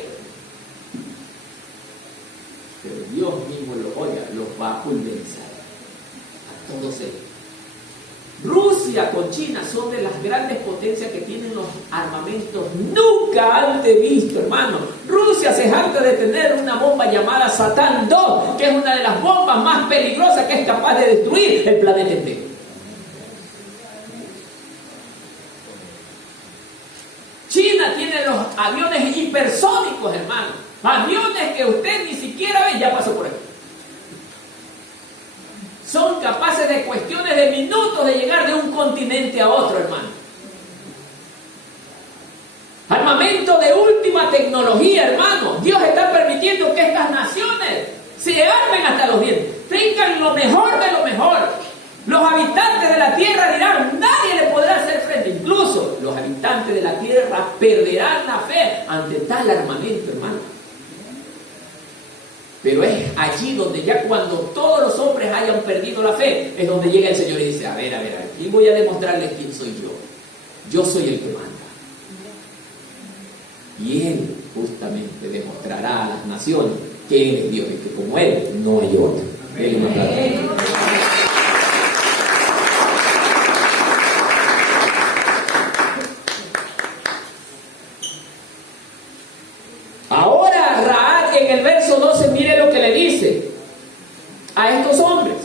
Pero Dios mismo los va a pulverizar a todos ellos. Rusia con China son de las grandes potencias que tienen los armamentos nunca antes vistos, hermano. Rusia se jacta de tener una bomba llamada Satán II, que es una de las bombas más peligrosas que es capaz de destruir el planeta entero. China tiene los aviones hipersónicos, hermano. Aviones que usted ni siquiera ve, ya pasó por aquí. Son capaces de cuestiones de minutos de llegar de un continente a otro, hermano. Armamento de última tecnología, hermano. Dios está permitiendo que estas naciones se armen hasta los dientes, tengan lo mejor de lo mejor. Los habitantes de la tierra dirán, nadie le podrá hacer frente. Incluso los habitantes de la tierra perderán la fe ante tal armamento, hermano. Pero es allí donde ya cuando todos los hombres hayan perdido la fe, es donde llega el Señor y dice, a ver, aquí voy a demostrarles quién soy yo. Yo soy el que manda. Y Él justamente demostrará a las naciones que Él es Dios y que como Él no hay otro. Él es más. Ahora Rahab en el verso 12, mire lo que le dice a estos hombres.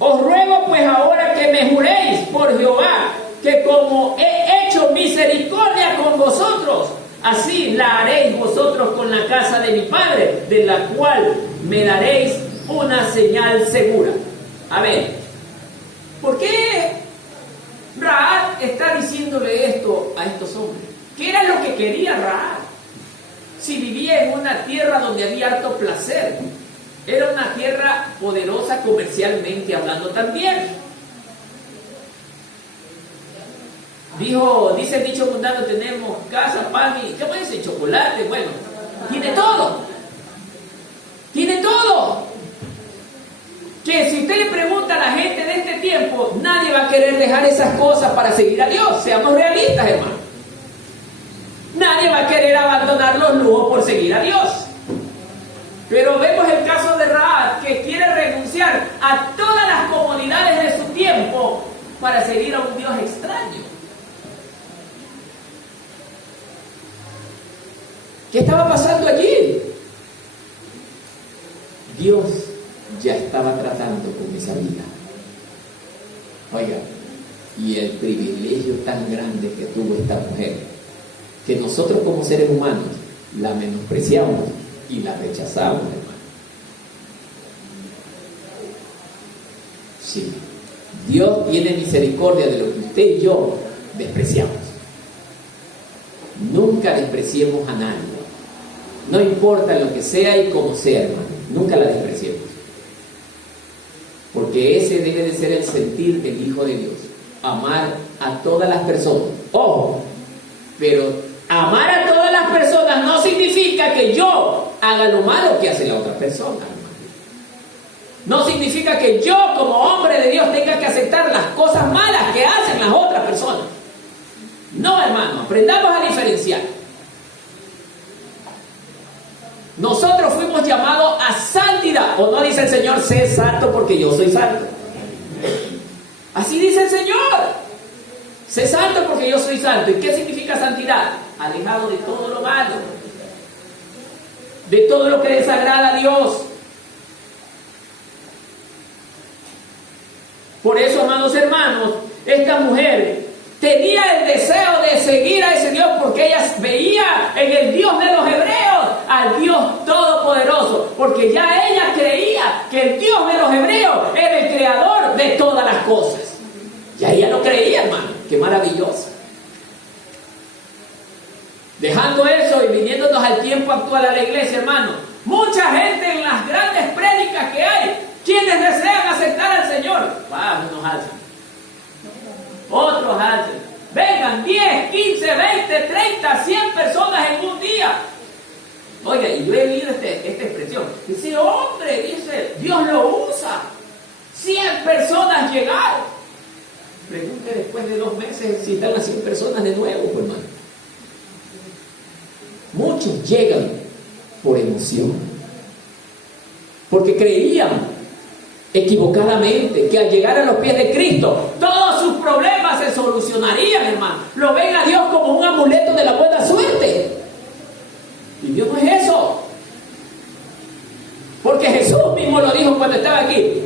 Os ruego pues ahora que me juréis por Jehová, que como he hecho misericordia con vosotros, así la haréis vosotros con la casa de mi padre, de la cual me daréis una señal segura. A ver, ¿por qué Rahab está diciéndole esto a estos hombres? ¿Qué era lo que quería Rahab? Si vivía en una tierra donde había harto placer, era una tierra poderosa comercialmente hablando también. Dice el dicho mundano, tenemos casa, pan y, ¿cómo dice? Chocolate, bueno, tiene todo. Tiene todo. Que si usted le pregunta a la gente de este tiempo, nadie va a querer dejar esas cosas para seguir a Dios. Seamos realistas, hermano. Nadie va a querer abandonar los lujos por seguir a Dios. Pero vemos el caso de Rahab, que quiere renunciar a todas las comodidades de su tiempo para seguir a un Dios extraño. ¿Qué estaba pasando allí? Dios ya estaba tratando con esa vida. Oiga, y el privilegio tan grande que tuvo esta mujer, que nosotros como seres humanos la menospreciamos y la rechazamos, hermano. Sí, Dios tiene misericordia de lo que usted y yo despreciamos. Nunca despreciemos a nadie, no importa lo que sea y como sea, hermano, nunca la despreciemos, porque ese debe de ser el sentir del Hijo de Dios, amar a todas las personas. Ojo, pero amar a todas las personas no significa que yo haga lo malo que hace la otra persona, hermano. No significa que yo como hombre de Dios tenga que aceptar las cosas malas que hacen las otras personas. No, hermano, aprendamos a diferenciar. Nosotros fuimos llamados a santidad. ¿O no dice el Señor, sé santo porque yo soy santo? Así dice el Señor. Sé santo porque yo soy santo. ¿Y qué significa santidad? Alejado de todo lo malo, de todo lo que desagrada a Dios. Por eso, amados hermanos, esta mujer tenía el deseo de seguir a ese Dios porque ella veía en el Dios de los hebreos al Dios todopoderoso, porque ya ella creía que el Dios de los hebreos era el creador de todas las cosas. Ya ella lo creía, hermano. Qué maravilloso. Dejando eso y viniéndonos al tiempo actual a la iglesia, hermano, mucha gente en las grandes prédicas que hay, quienes desean aceptar al Señor, unos alzan, otros alzan, vengan 10, 15, 20, 30, 100 personas en un día. Oiga, y yo he leído esta expresión, dice, hombre, dice, Dios lo usa, 100 personas llegaron. Pregunte después de 2 meses si están las 100 personas de nuevo, pues, hermano. Muchos llegan por emoción, porque creían equivocadamente que al llegar a los pies de Cristo todos sus problemas se solucionarían, hermano. Lo ven a Dios como un amuleto de la buena suerte, y Dios no es eso, porque Jesús mismo lo dijo cuando estaba aquí: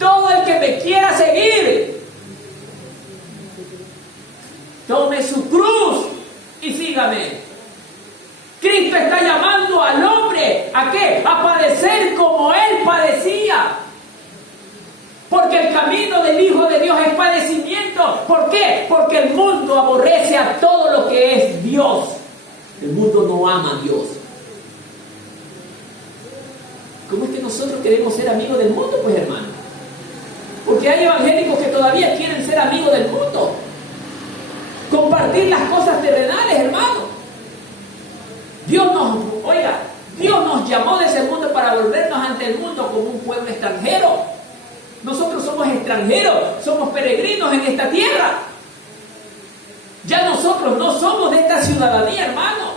todo el que me quiera seguir, tome su cruz y sígame. Cristo está llamando al hombre ¿a qué? A padecer como Él padecía. Porque el camino del Hijo de Dios es padecimiento. ¿Por qué? Porque el mundo aborrece a todo lo que es Dios. El mundo no ama a Dios. ¿Cómo es que nosotros queremos ser amigos del mundo, pues, hermano? Porque hay evangélicos que todavía quieren ser amigos del mundo. Compartir las cosas terrenales, hermano. Dios nos llamó de ese mundo para volvernos ante el mundo como un pueblo extranjero. Nosotros somos extranjeros, somos peregrinos en esta tierra. Ya nosotros no somos de esta ciudadanía, hermano.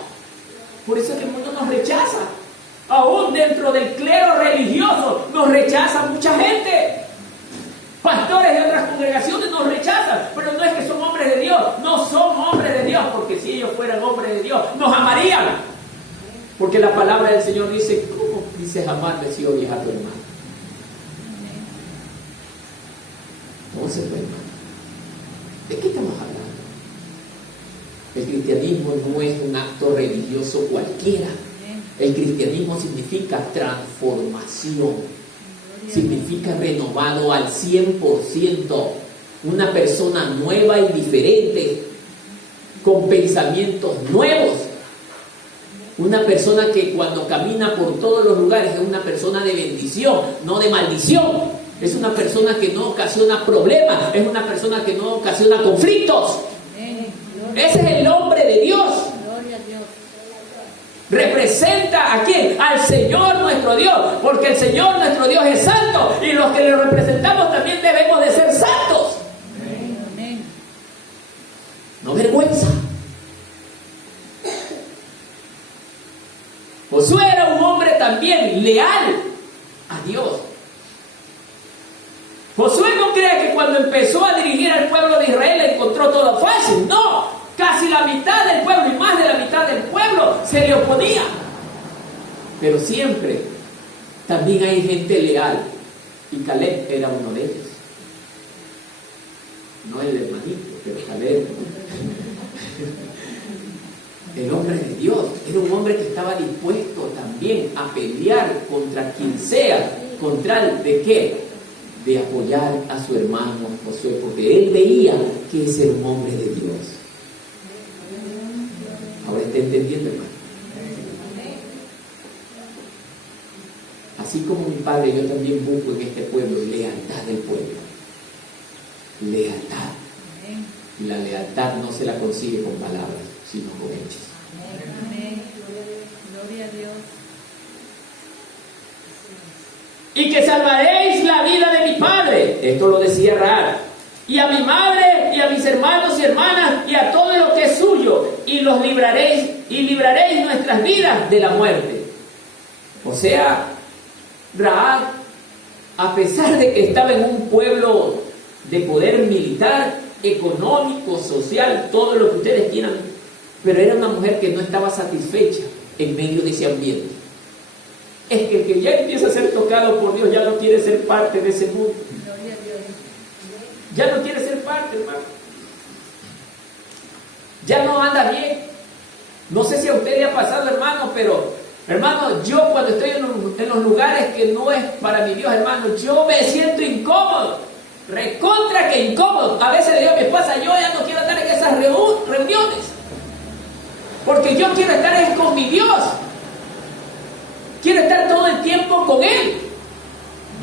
Por eso es que el mundo nos rechaza. Aún dentro del clero religioso nos rechaza mucha gente. Pastores de otras congregaciones nos rechazan, pero no es que son hombres de Dios, no son hombres de Dios, porque si ellos fueran hombres de Dios, nos amarían. Porque la palabra del Señor dice, ¿cómo dices amarme si odias a tu hermano? ¿Cómo se puede, hermano? ¿De qué estamos hablando? El cristianismo no es un acto religioso cualquiera. El cristianismo significa transformación. Significa renovado al 100%, una persona nueva y diferente, con pensamientos nuevos, una persona que cuando camina por todos los lugares es una persona de bendición, no de maldición, es una persona que no ocasiona problemas, es una persona que no ocasiona conflictos. Ese es el hombre de Dios. Representa ¿a quién? Al Señor nuestro Dios, porque el Señor nuestro Dios es santo y los que le representamos también debemos de ser santos. Amén. No vergüenza. Josué era un hombre también leal a Dios. Josué no cree que cuando empezó a dirigir al pueblo de Israel encontró todo fácil. No. Casi la mitad del pueblo y más de la mitad del pueblo se le oponía. Pero siempre también hay gente leal. Y Caleb era uno de ellos. no el hermanito, pero Caleb. El hombre de Dios era un hombre que estaba dispuesto también a pelear contra quien sea, con tal de qué, de apoyar a su hermano Josué, porque él veía que ese era un hombre de Dios. Ahora está entendiendo, hermano. Así como mi padre, yo también busco en este pueblo lealtad del pueblo. Lealtad. Y la lealtad no se la consigue con palabras, sino con hechos. Amén. Gloria a Dios. Y que salvaréis la vida de mi padre. Esto lo decía Rahab. Y a mi madre y a mis hermanos y hermanas y a todo lo que es suyo. Y los libraréis y libraréis nuestras vidas de la muerte. O sea, Rahab, a pesar de que estaba en un pueblo de poder militar, económico, social, todo lo que ustedes quieran, pero era una mujer que no estaba satisfecha en medio de ese ambiente. Es que el que ya empieza a ser tocado por Dios ya no quiere ser parte de ese mundo. Ya no quiere ser parte, hermano. Ya no anda bien. No sé si a usted le ha pasado, hermano, pero, hermano, yo cuando estoy en los lugares que no es para mi Dios, hermano, yo me siento incómodo. Recontra que incómodo. A veces le digo a mi esposa, yo ya no quiero estar en esas reuniones. Porque yo quiero estar con mi Dios. Quiero estar todo el tiempo con Él.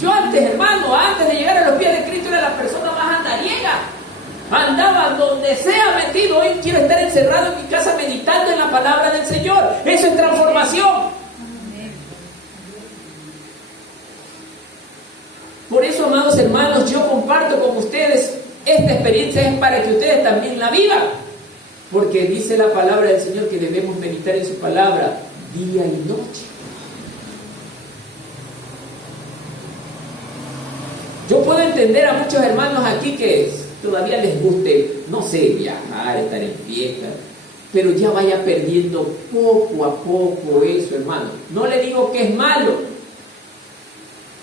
Yo antes, hermano, antes de llegar a los pies de Cristo, era la persona más andariega. Andaba donde sea metido. Hoy quiero estar encerrado en mi casa meditando en la palabra del Señor. Eso es transformación. Por eso, amados hermanos, yo comparto con ustedes esta experiencia, es para que ustedes también la vivan. Porque dice la palabra del Señor que debemos meditar en su palabra día y noche. Yo puedo entender a muchos hermanos aquí que todavía les guste, no sé, viajar, estar en fiesta, pero ya vaya perdiendo poco a poco eso, hermano. No le digo que es malo,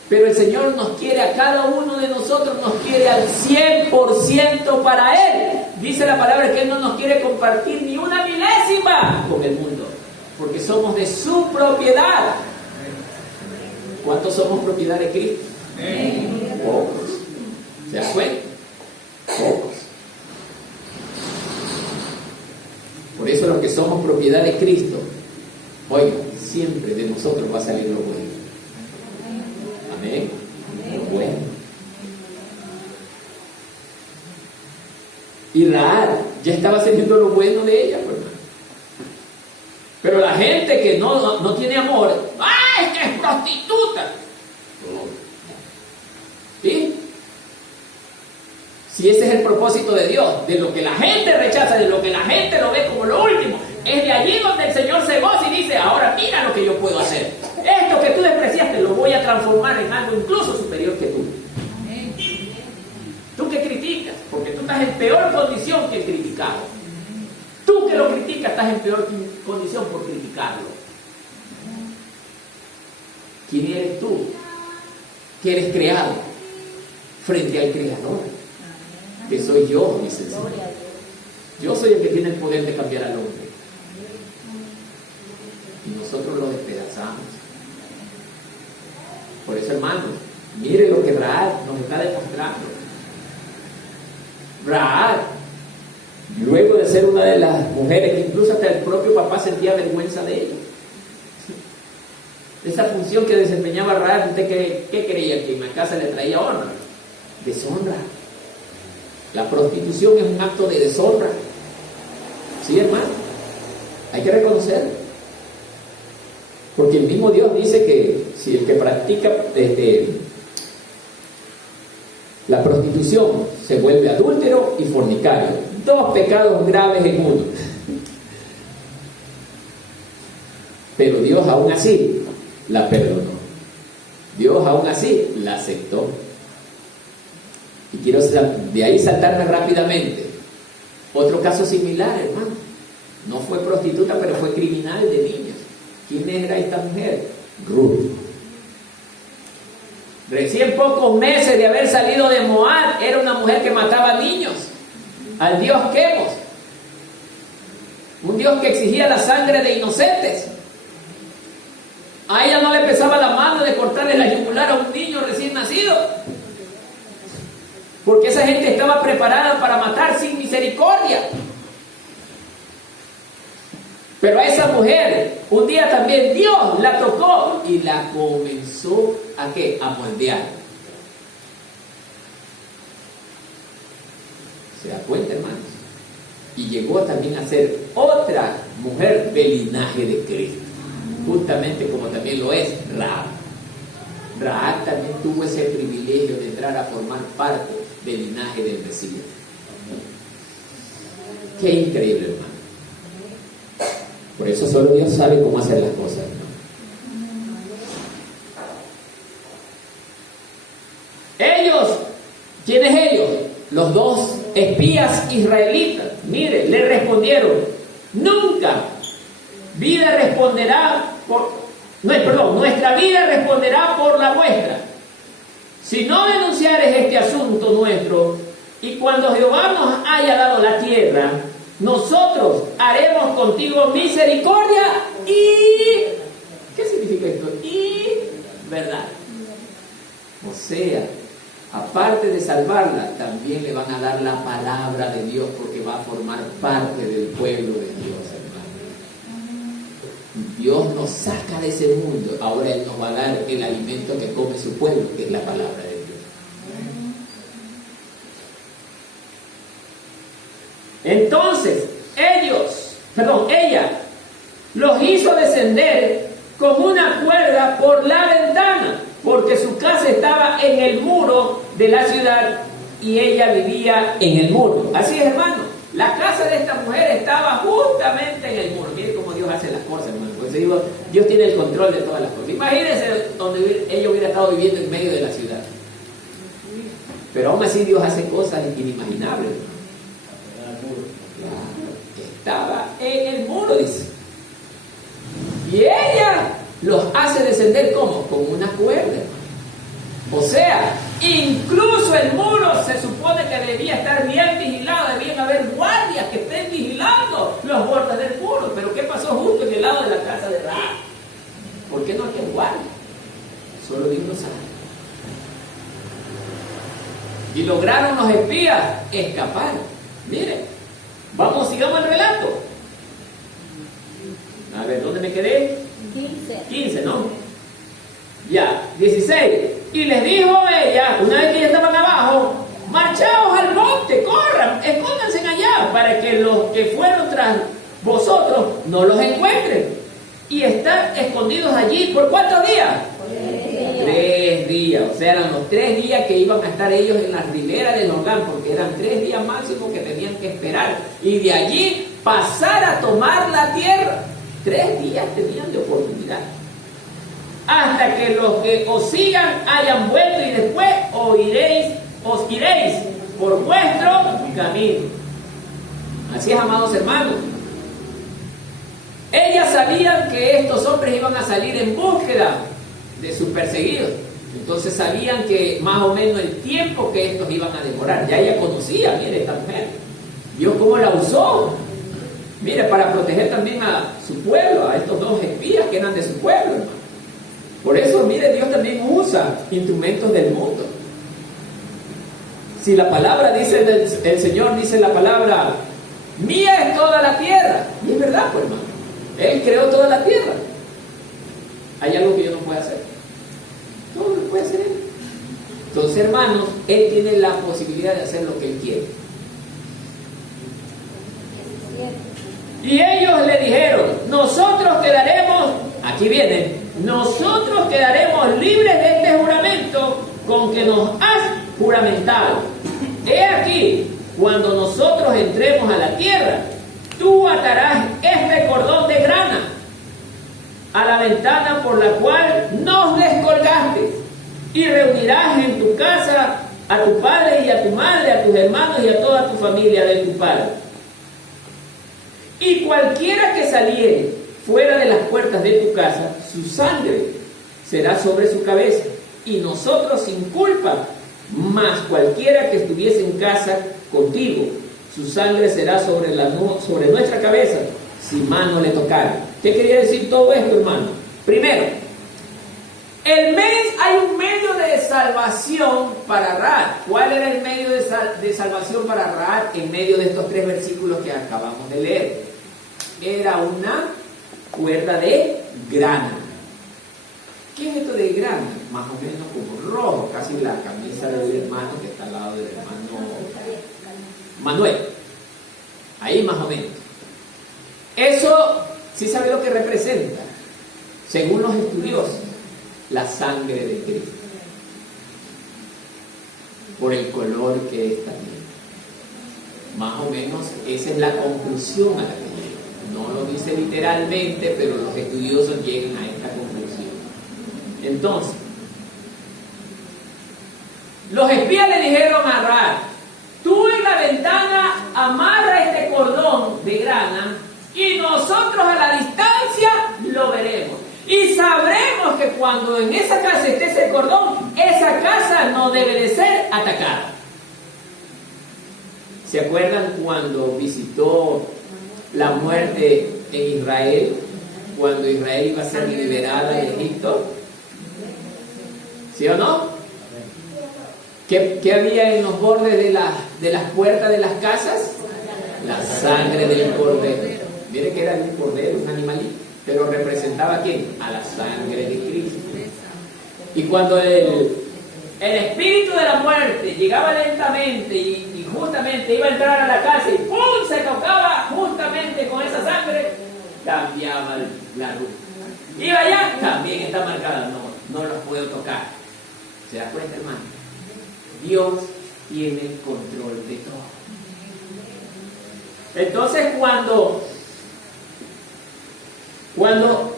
pero el Señor nos quiere a cada uno de nosotros, nos quiere al 100% para Él. Dice la palabra que Él no nos quiere compartir ni una milésima con el mundo, porque somos de su propiedad. ¿Cuántos somos propiedad de Cristo? Pocos. ¿Se dan cuenta? Pocos. Por eso los que somos propiedad de Cristo, oigan, siempre de nosotros va a salir lo bueno. Amén. Lo bueno. Y Rahab ya estaba haciendo lo bueno de ella, pues. Pero la gente que no tiene amor, ¡ah, es que es prostituta! ¿Sí? Si ese es el propósito de Dios, de lo que la gente rechaza, de lo que la gente lo ve como lo último, es de allí donde el Señor se goza y dice, ahora mira lo que yo puedo hacer. Esto que tú despreciaste lo voy a transformar en algo incluso superior que tú. Tú que criticas, porque tú estás en peor condición que el criticado. Tú que lo criticas estás en peor condición por criticarlo. ¿Quién eres tú? Que eres creado frente al Creador, que soy yo, dice el Señor. Yo soy el que tiene el poder de cambiar al hombre. Y nosotros lo despedazamos. Por eso, hermanos, mire lo que Rahab nos está demostrando. Rahab, luego de ser una de las mujeres que incluso hasta el propio papá sentía vergüenza de ella. Esa función que desempeñaba Rahab, ¿usted qué creía? Que en la casa le traía honra. Deshonra. La prostitución es un acto de deshonra. ¿Sí, hermano? Hay que reconocerlo. Porque el mismo Dios dice que si el que practica la prostitución se vuelve adúltero y fornicario. 2 pecados graves en uno. Pero Dios aún así la perdonó. Dios aún así la aceptó. Y quiero de ahí saltarme rápidamente. Otro caso similar, hermano. No fue prostituta, pero fue criminal de niños. ¿Quién era esta mujer? Ruth. Recién pocos meses de haber salido de Moab, era una mujer que mataba niños. al Dios Quemos, un Dios que exigía la sangre de inocentes. A ella no le pesaba la mano de cortarle la yugular a un niño recién nacido, porque esa gente estaba preparada para matar sin misericordia. Pero a esa mujer, un día también Dios la tocó y la comenzó ¿a qué? A moldear. ¿Se da cuenta, hermanos? Y llegó también a ser otra mujer del linaje de Cristo, justamente como también lo es Rahab. Rahab también tuvo ese privilegio de entrar a formar parte del linaje del Mesías. Qué increíble, hermano. Por eso solo Dios sabe cómo hacer las cosas, ¿no? Ellos, ¿quiénes ellos? Los dos espías israelitas, mire, le respondieron: nunca vida responderá por, no, perdón, nuestra vida responderá por la vuestra, si no denunciares este asunto nuestro, y cuando Jehová nos haya dado la tierra, nosotros haremos contigo misericordia y... ¿qué significa esto? Y verdad. O sea, aparte de salvarla, también le van a dar la palabra de Dios, porque va a formar parte del pueblo de Dios, hermano. Dios nos saca de ese mundo, ahora Él nos va a dar el alimento que come su pueblo, que es la palabra de Dios. Entonces, ella los hizo descender con una cuerda por la ventana, porque su casa estaba en el muro de la ciudad y ella vivía en el muro. Así es, hermano, la casa de esta mujer estaba justamente en el muro. Miren cómo Dios hace las cosas, hermano. Por eso digo, Dios tiene el control de todas las cosas. Imagínense donde ella hubiera estado viviendo en medio de la ciudad. Pero aún así Dios hace cosas inimaginables. Estaba en el muro, dice. Y ella los hace descender, ¿cómo? Con una cuerda. O sea, incluso el muro se supone que debía estar bien vigilado, debían haber guardias que estén vigilando los bordes del muro. Pero ¿qué pasó justo en el lado de la casa de Rahab? ¿Por qué no hay guardia? Solo Dios lo sabe. Y lograron los espías escapar. Miren. Vamos, sigamos el relato. A ver, ¿dónde me quedé? 15, ¿no? Ya, 16. Y les dijo ella, una vez que ya estaban abajo: marchaos al monte, corran, escóndanse allá, para que los que fueron tras vosotros no los encuentren. Y están escondidos allí, ¿por cuántos días? 3 días. O sea, eran los 3 días que iban a estar ellos en la ribera del Jordán, porque eran 3 días máximo que tenían que esperar. Y de allí pasar a tomar la tierra. 3 días tenían de oportunidad. Hasta que los que os sigan hayan vuelto, y después os iréis por vuestro camino. Así es, amados hermanos. Ellas sabían que estos hombres iban a salir en búsqueda de sus perseguidos. Entonces sabían que más o menos el tiempo que estos iban a demorar. Ya ella conocía, mire, esta mujer, Dios cómo la usó, mire, para proteger también a su pueblo, a estos 2 espías que eran de su pueblo, hermano. Por eso, mire, Dios también usa instrumentos del mundo. Si la palabra dice, el Señor dice la palabra: mía es toda la tierra. Y es verdad, pues, hermano, Él creó toda la tierra. ¿Hay algo que yo no pueda hacer? Todo lo puede hacer Él. Entonces, hermanos, Él tiene la posibilidad de hacer lo que Él quiere. Y ellos le dijeron: nosotros quedaremos, aquí viene, nosotros quedaremos libres de este juramento con que nos has juramentado. He aquí, cuando nosotros entremos a la tierra, tú atarás este cordón de grana a la ventana por la cual nos descolgaste, y reunirás en tu casa a tu padre y a tu madre, a tus hermanos y a toda tu familia de tu padre. Y cualquiera que saliere fuera de las puertas de tu casa, su sangre será sobre su cabeza, y nosotros sin culpa, mas cualquiera que estuviese en casa contigo, su sangre será sobre nuestra cabeza, si mano le tocara. ¿Qué quería decir todo esto, hermano? Primero, hay un medio de salvación para Rahab. ¿Cuál era el medio de salvación para Rahab en medio de estos 3 versículos que acabamos de leer? Era una cuerda de grana. ¿Qué es esto de grana? Más o menos como rojo, casi la camisa del hermano que está al lado del hermano Manuel. Ahí más o menos. Eso, ¿sí sabe lo que representa? Según los estudiosos, la sangre de Cristo. Por el color que es también. Más o menos esa es la conclusión a la que llega. No lo dice literalmente, pero los estudiosos llegan a esta conclusión. Entonces, los espías le dijeron a Rahab: tú en la ventana amarra este cordón de grana y nosotros a la distancia lo veremos. Y sabremos que cuando en esa casa esté ese cordón, esa casa no debe de ser atacada. ¿Se acuerdan cuando visitó la muerte en Israel? Cuando Israel iba a ser liberada de Egipto. ¿Sí o no? ¿Qué había en los bordes de las puertas de las casas? La sangre del cordero. Miren que era un cordero, un animalito, pero representaba ¿a quién? A la sangre de Cristo. Y cuando el espíritu de la muerte llegaba lentamente y justamente iba a entrar a la casa y ¡pum! Se tocaba justamente con esa sangre, cambiaba la luz. Iba allá, también está marcada, no los puedo tocar. ¿Se da cuenta, hermano? Dios tiene el control de todo. Entonces cuando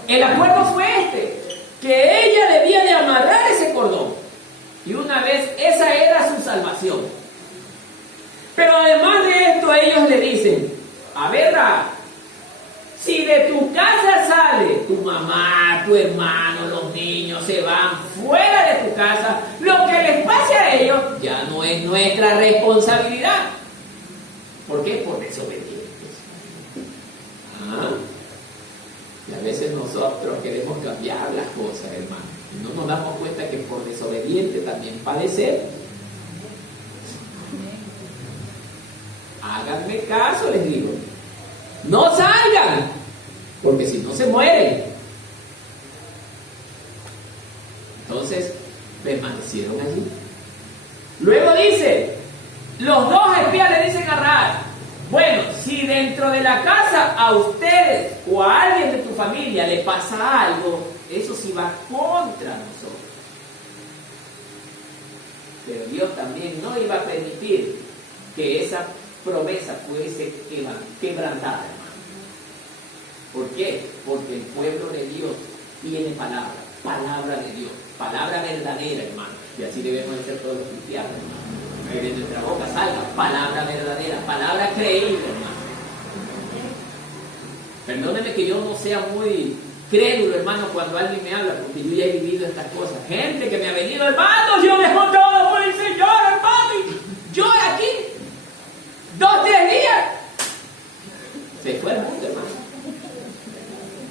el acuerdo fue que ella debía de amarrar ese cordón, y una vez esa era su salvación. Pero además de esto, ellos le dicen: a ver, Rahab, si de tu casa sale tu mamá, tu hermano, los niños se van fuera de tu casa, lo que les pase a ellos ya no es nuestra responsabilidad. ¿Por qué? Por desobedientes. Y a veces nosotros queremos cambiar las cosas, hermano. Y no nos damos cuenta que por desobediente también padecemos. Háganme caso, les digo. No salgan, porque si no se mueren. Entonces permanecieron allí. Luego dice, los 2 espías le dicen a Rahab: bueno, si dentro de la casa a ustedes o a alguien de tu familia le pasa algo, eso sí va contra nosotros. Pero Dios también no iba a permitir que esa promesa fuese quebrantada, hermano. ¿Por qué? Porque el pueblo de Dios tiene palabra de Dios, palabra verdadera, hermano. Y así debemos de ser todos los cristianos, hermano. Que de nuestra boca salga palabra verdadera, palabra creíble, hermano. Perdóneme que yo no sea muy crédulo, hermano, cuando alguien me habla, porque yo ya he vivido estas cosas. Gente que me ha venido: hermano, yo dejo todo por el Señor, hermano, y yo aquí 2, 3 días se fue el mundo, hermano.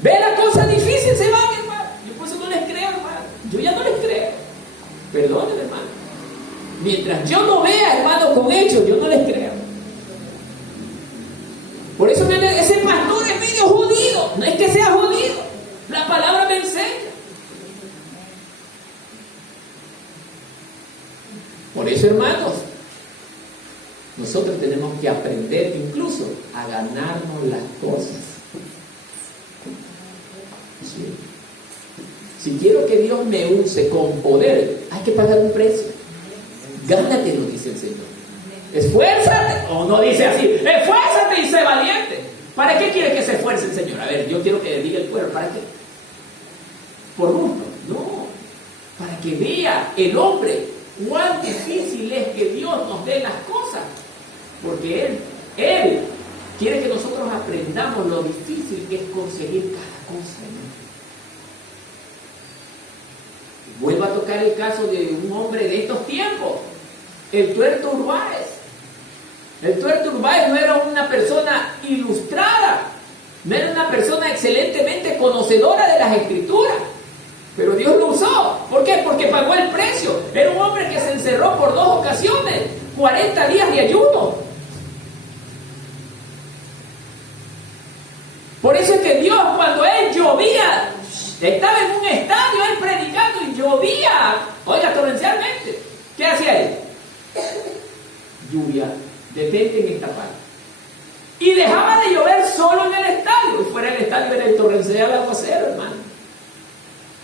Ve la cosa difícil, se van, hermano. Yo por eso no les creo, hermano. Yo ya no les creo. Perdónenme, hermano. Mientras yo no vea, hermano, con hechos, yo no les creo. Por eso ese pastor es medio jodido. No es que sea jodido, la palabra me enseña. Por eso, hermanos, nosotros tenemos que aprender incluso a ganarnos las cosas. ¿Sí? Si quiero que Dios me use con poder, hay que pagar un precio. Gánatelo, dice el Señor. Esfuérzate, o no dice así, esfuérzate y sé valiente. ¿Para qué quiere que se esfuerce el Señor? A ver, yo quiero que le diga el pueblo, ¿para qué? ¿Por gusto? No, para que vea el hombre cuán difícil es que Dios nos dé las cosas. Porque Él quiere que nosotros aprendamos lo difícil que es conseguir cada cosa, ¿no? Vuelvo a tocar el caso de un hombre de estos tiempos, el Tuerto Urbáez. El tuerto Urbáez no era una persona ilustrada, no era una persona excelentemente conocedora de las Escrituras, pero Dios lo usó. ¿Por qué? Porque pagó el precio. Era un hombre que se encerró por 2 ocasiones, 40 días de ayuno. Por eso es que Dios, cuando él llovía, estaba en un estadio, él predicando y llovía, oiga, torrencialmente. ¿Qué hacía él? Lluvia, detente en esta parte. Y dejaba de llover solo en el estadio. Y fuera del estadio era el torrencial aguacero, hermano.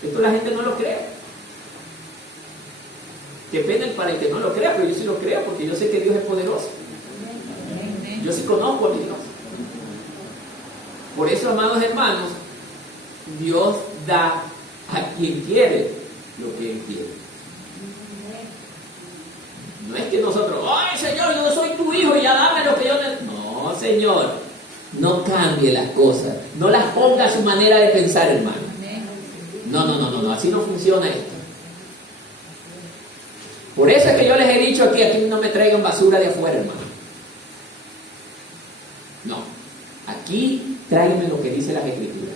Esto la gente no lo cree. Qué pena para el que no lo crea, pero yo sí lo creo porque yo sé que Dios es poderoso. Yo sí conozco a mi Dios. Por eso, amados hermanos, Dios da a quien quiere lo que Él quiere. No es que nosotros, ¡ay, Señor, yo soy tu hijo y ya dame lo que yo necesito! No, Señor, no cambie las cosas, no las ponga a su manera de pensar, hermano. No, así no funciona esto. Por eso es que yo les he dicho aquí no me traigan basura de afuera, hermano. No, aquí tráiganme lo que dicen las Escrituras.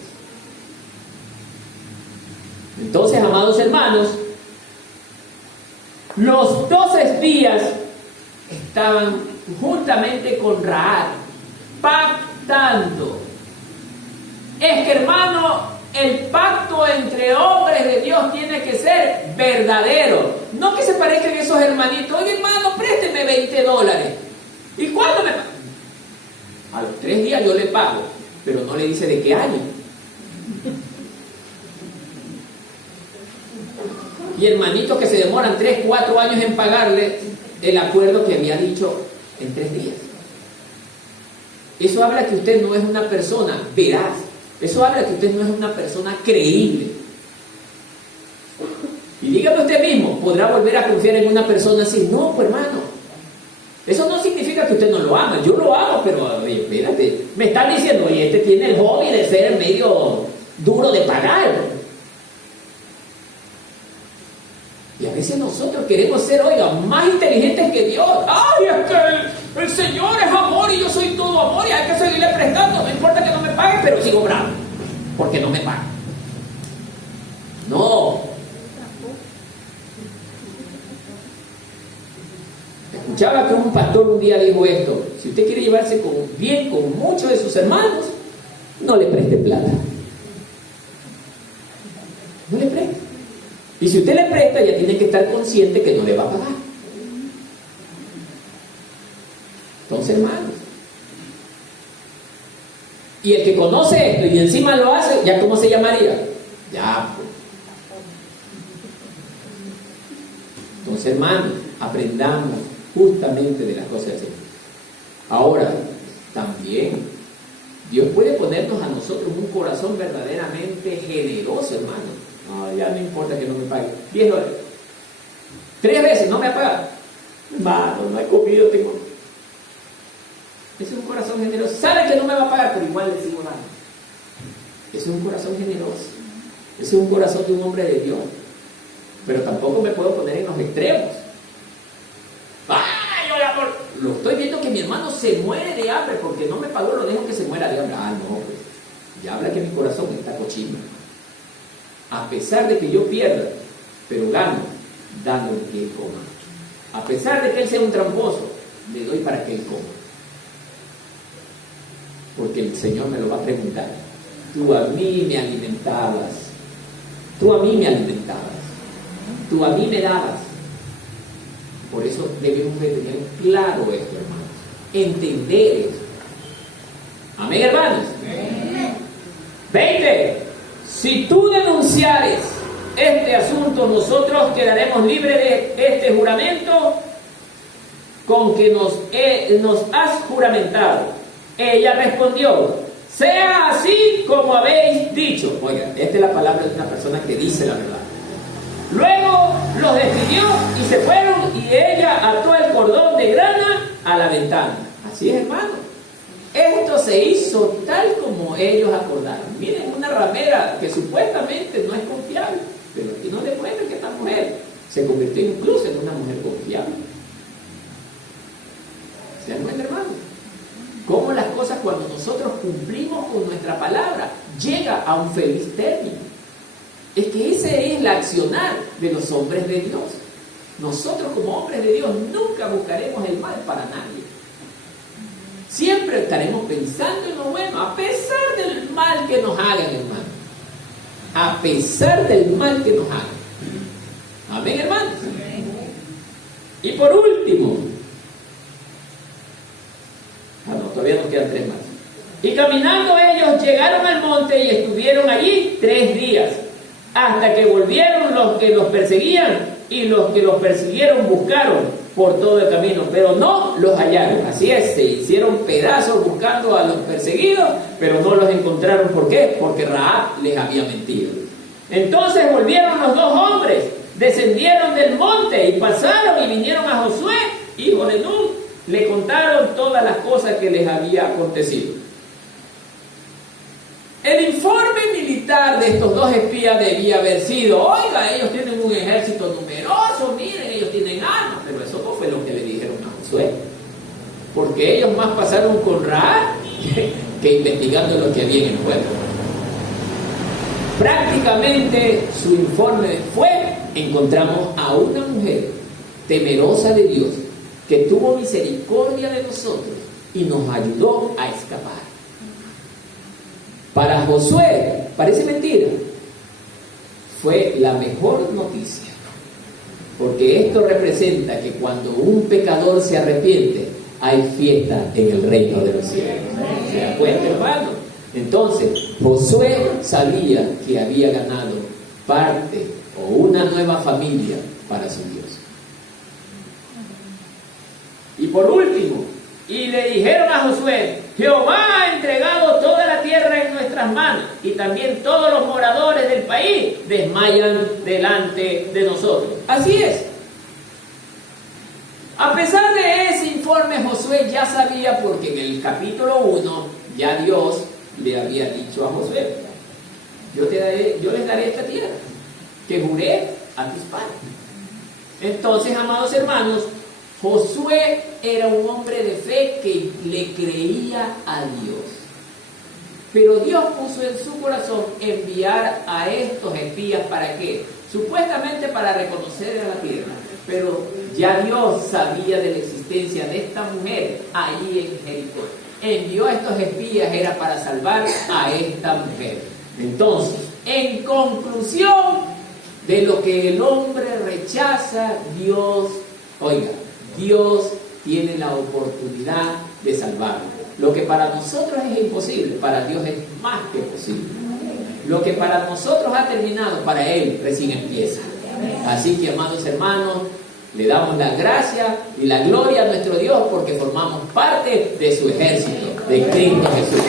Entonces, amados hermanos, los 2 espías estaban juntamente con Rahab, pactando. Es que, hermano, el pacto entre hombres de Dios tiene que ser verdadero. No que se parezcan esos hermanitos. Oye, hermano, présteme $20. ¿Y cuándo me paga? A los 3 días yo le pago, pero no le dice de qué año. Y hermanitos que se demoran 3, 4 años en pagarle el acuerdo que había dicho en 3 días. Eso habla que usted no es una persona veraz. Eso habla que usted no es una persona creíble. Y dígame usted mismo, ¿podrá volver a confiar en una persona así? No, pues hermano. Eso no significa que usted no lo ama. Yo lo amo, pero oye, espérate. Me están diciendo, oye, este tiene el hobby de ser medio duro de pagar. Y a veces nosotros queremos ser, oiga, más inteligentes que Dios. ¡Ay, es que el Señor es amor y yo soy todo amor y hay que seguirle prestando! No importa que no me pague, pero sigo bravo, porque no me paga. No. Escuchaba que un pastor un día dijo esto: si usted quiere llevarse bien con muchos de sus hermanos, no le preste plata. No le preste. Y si usted le presta, ya tiene que estar consciente que no le va a pagar. Entonces, hermanos, y el que conoce esto y encima lo hace, ¿ya cómo se llamaría? Ya. Entonces, hermanos, aprendamos justamente de las cosas así. Ahora, también, Dios puede ponernos a nosotros un corazón verdaderamente generoso, hermano. No, ya no importa que no me pague. $10. 3 veces no me ha pagado. Hermano, no he comido, tengo. Ese es un corazón generoso. Sabe que no me va a pagar, pero igual le sigo dando. Ese es un corazón generoso. Ese es un corazón de un hombre de Dios. Pero tampoco me puedo poner en los extremos. ¡Ay, amor! Lo estoy viendo que mi hermano se muere de hambre porque no me pagó, lo dejo que se muera de hambre. Ah, no, pues. Ya habla que mi corazón está cochino. A pesar de que yo pierda, pero gano dándole que él coma. A pesar de que él sea un tramposo, le doy para que él coma. Porque el Señor me lo va a preguntar. Tú a mí me alimentabas. Tú a mí me alimentabas. Tú a mí me dabas. Por eso debemos de tener claro esto, hermanos. Entender esto. Amén, hermanos. 20. Si tú denunciares este asunto, nosotros quedaremos libres de este juramento con que nos has juramentado. Ella respondió: sea así como habéis dicho. Oiga, esta es la palabra de una persona que dice la verdad. Luego los despidió y se fueron, y ella ató el cordón de grana a la ventana. Así es, hermano. Esto se hizo tal como ellos acordaron. Miren, una ramera que supuestamente no es confiable, pero aquí nos demuestra que esta mujer se convirtió incluso en una mujer confiable. ¿Se dan cuenta, hermano? nosotros cumplimos con nuestra palabra, llega a un feliz término. Es que ese es el accionar de los hombres de Dios. Nosotros como hombres de Dios nunca buscaremos el mal para nadie. Siempre estaremos pensando en lo bueno, a pesar del mal que nos hagan, hermano. A pesar del mal que nos hagan. Amén, hermanos. Y por último, todavía nos quedan 3 más. Y caminando ellos llegaron al monte y estuvieron allí 3 días, hasta que volvieron los que los perseguían, y los que los persiguieron buscaron por todo el camino, pero no los hallaron. Así es, se hicieron pedazos buscando a los perseguidos, pero no los encontraron. ¿Por qué? Porque Rahab les había mentido. Entonces volvieron los 2 hombres, descendieron del monte y pasaron y vinieron a Josué, hijo de Nun. Le contaron todas las cosas que les había acontecido. El informe militar de estos 2 espías debía haber sido: oiga, ellos tienen un ejército numeroso, miren, ellos tienen armas. Pero eso no fue lo que le dijeron a Josué, porque ellos más pasaron con Rahab que investigando lo que había en el pueblo. Prácticamente su informe fue: encontramos a una mujer temerosa de Dios, que tuvo misericordia de nosotros y nos ayudó a escapar. Para Josué, parece mentira, fue la mejor noticia, porque esto representa que cuando un pecador se arrepiente, hay fiesta en el reino de los cielos. ¿Se da cuenta, hermano? Entonces, Josué sabía que había ganado parte o una nueva familia para su Dios. Y por último, y le dijeron a Josué: Jehová ha entregado toda la tierra en nuestras manos, y también todos los moradores del país desmayan delante de nosotros. Así es. A pesar de ese informe, Josué ya sabía, porque en el capítulo 1 ya Dios le había dicho a Josué: yo les daré esta tierra que juré a tus padres. Entonces, amados hermanos, Josué era un hombre de fe que le creía a Dios. Pero Dios puso en su corazón enviar a estos espías. ¿Para qué? Supuestamente para reconocer a la tierra. Pero ya Dios sabía de la existencia de esta mujer allí en Jericó. Envió a estos espías era para salvar a esta mujer. Entonces, en conclusión de lo que el hombre rechaza, Dios tiene la oportunidad de salvarlo. Lo que para nosotros es imposible, para Dios es más que posible. Lo que para nosotros ha terminado, para Él recién empieza. Así que, amados hermanos, le damos la gracia y la gloria a nuestro Dios, porque formamos parte de su ejército, de Cristo Jesús.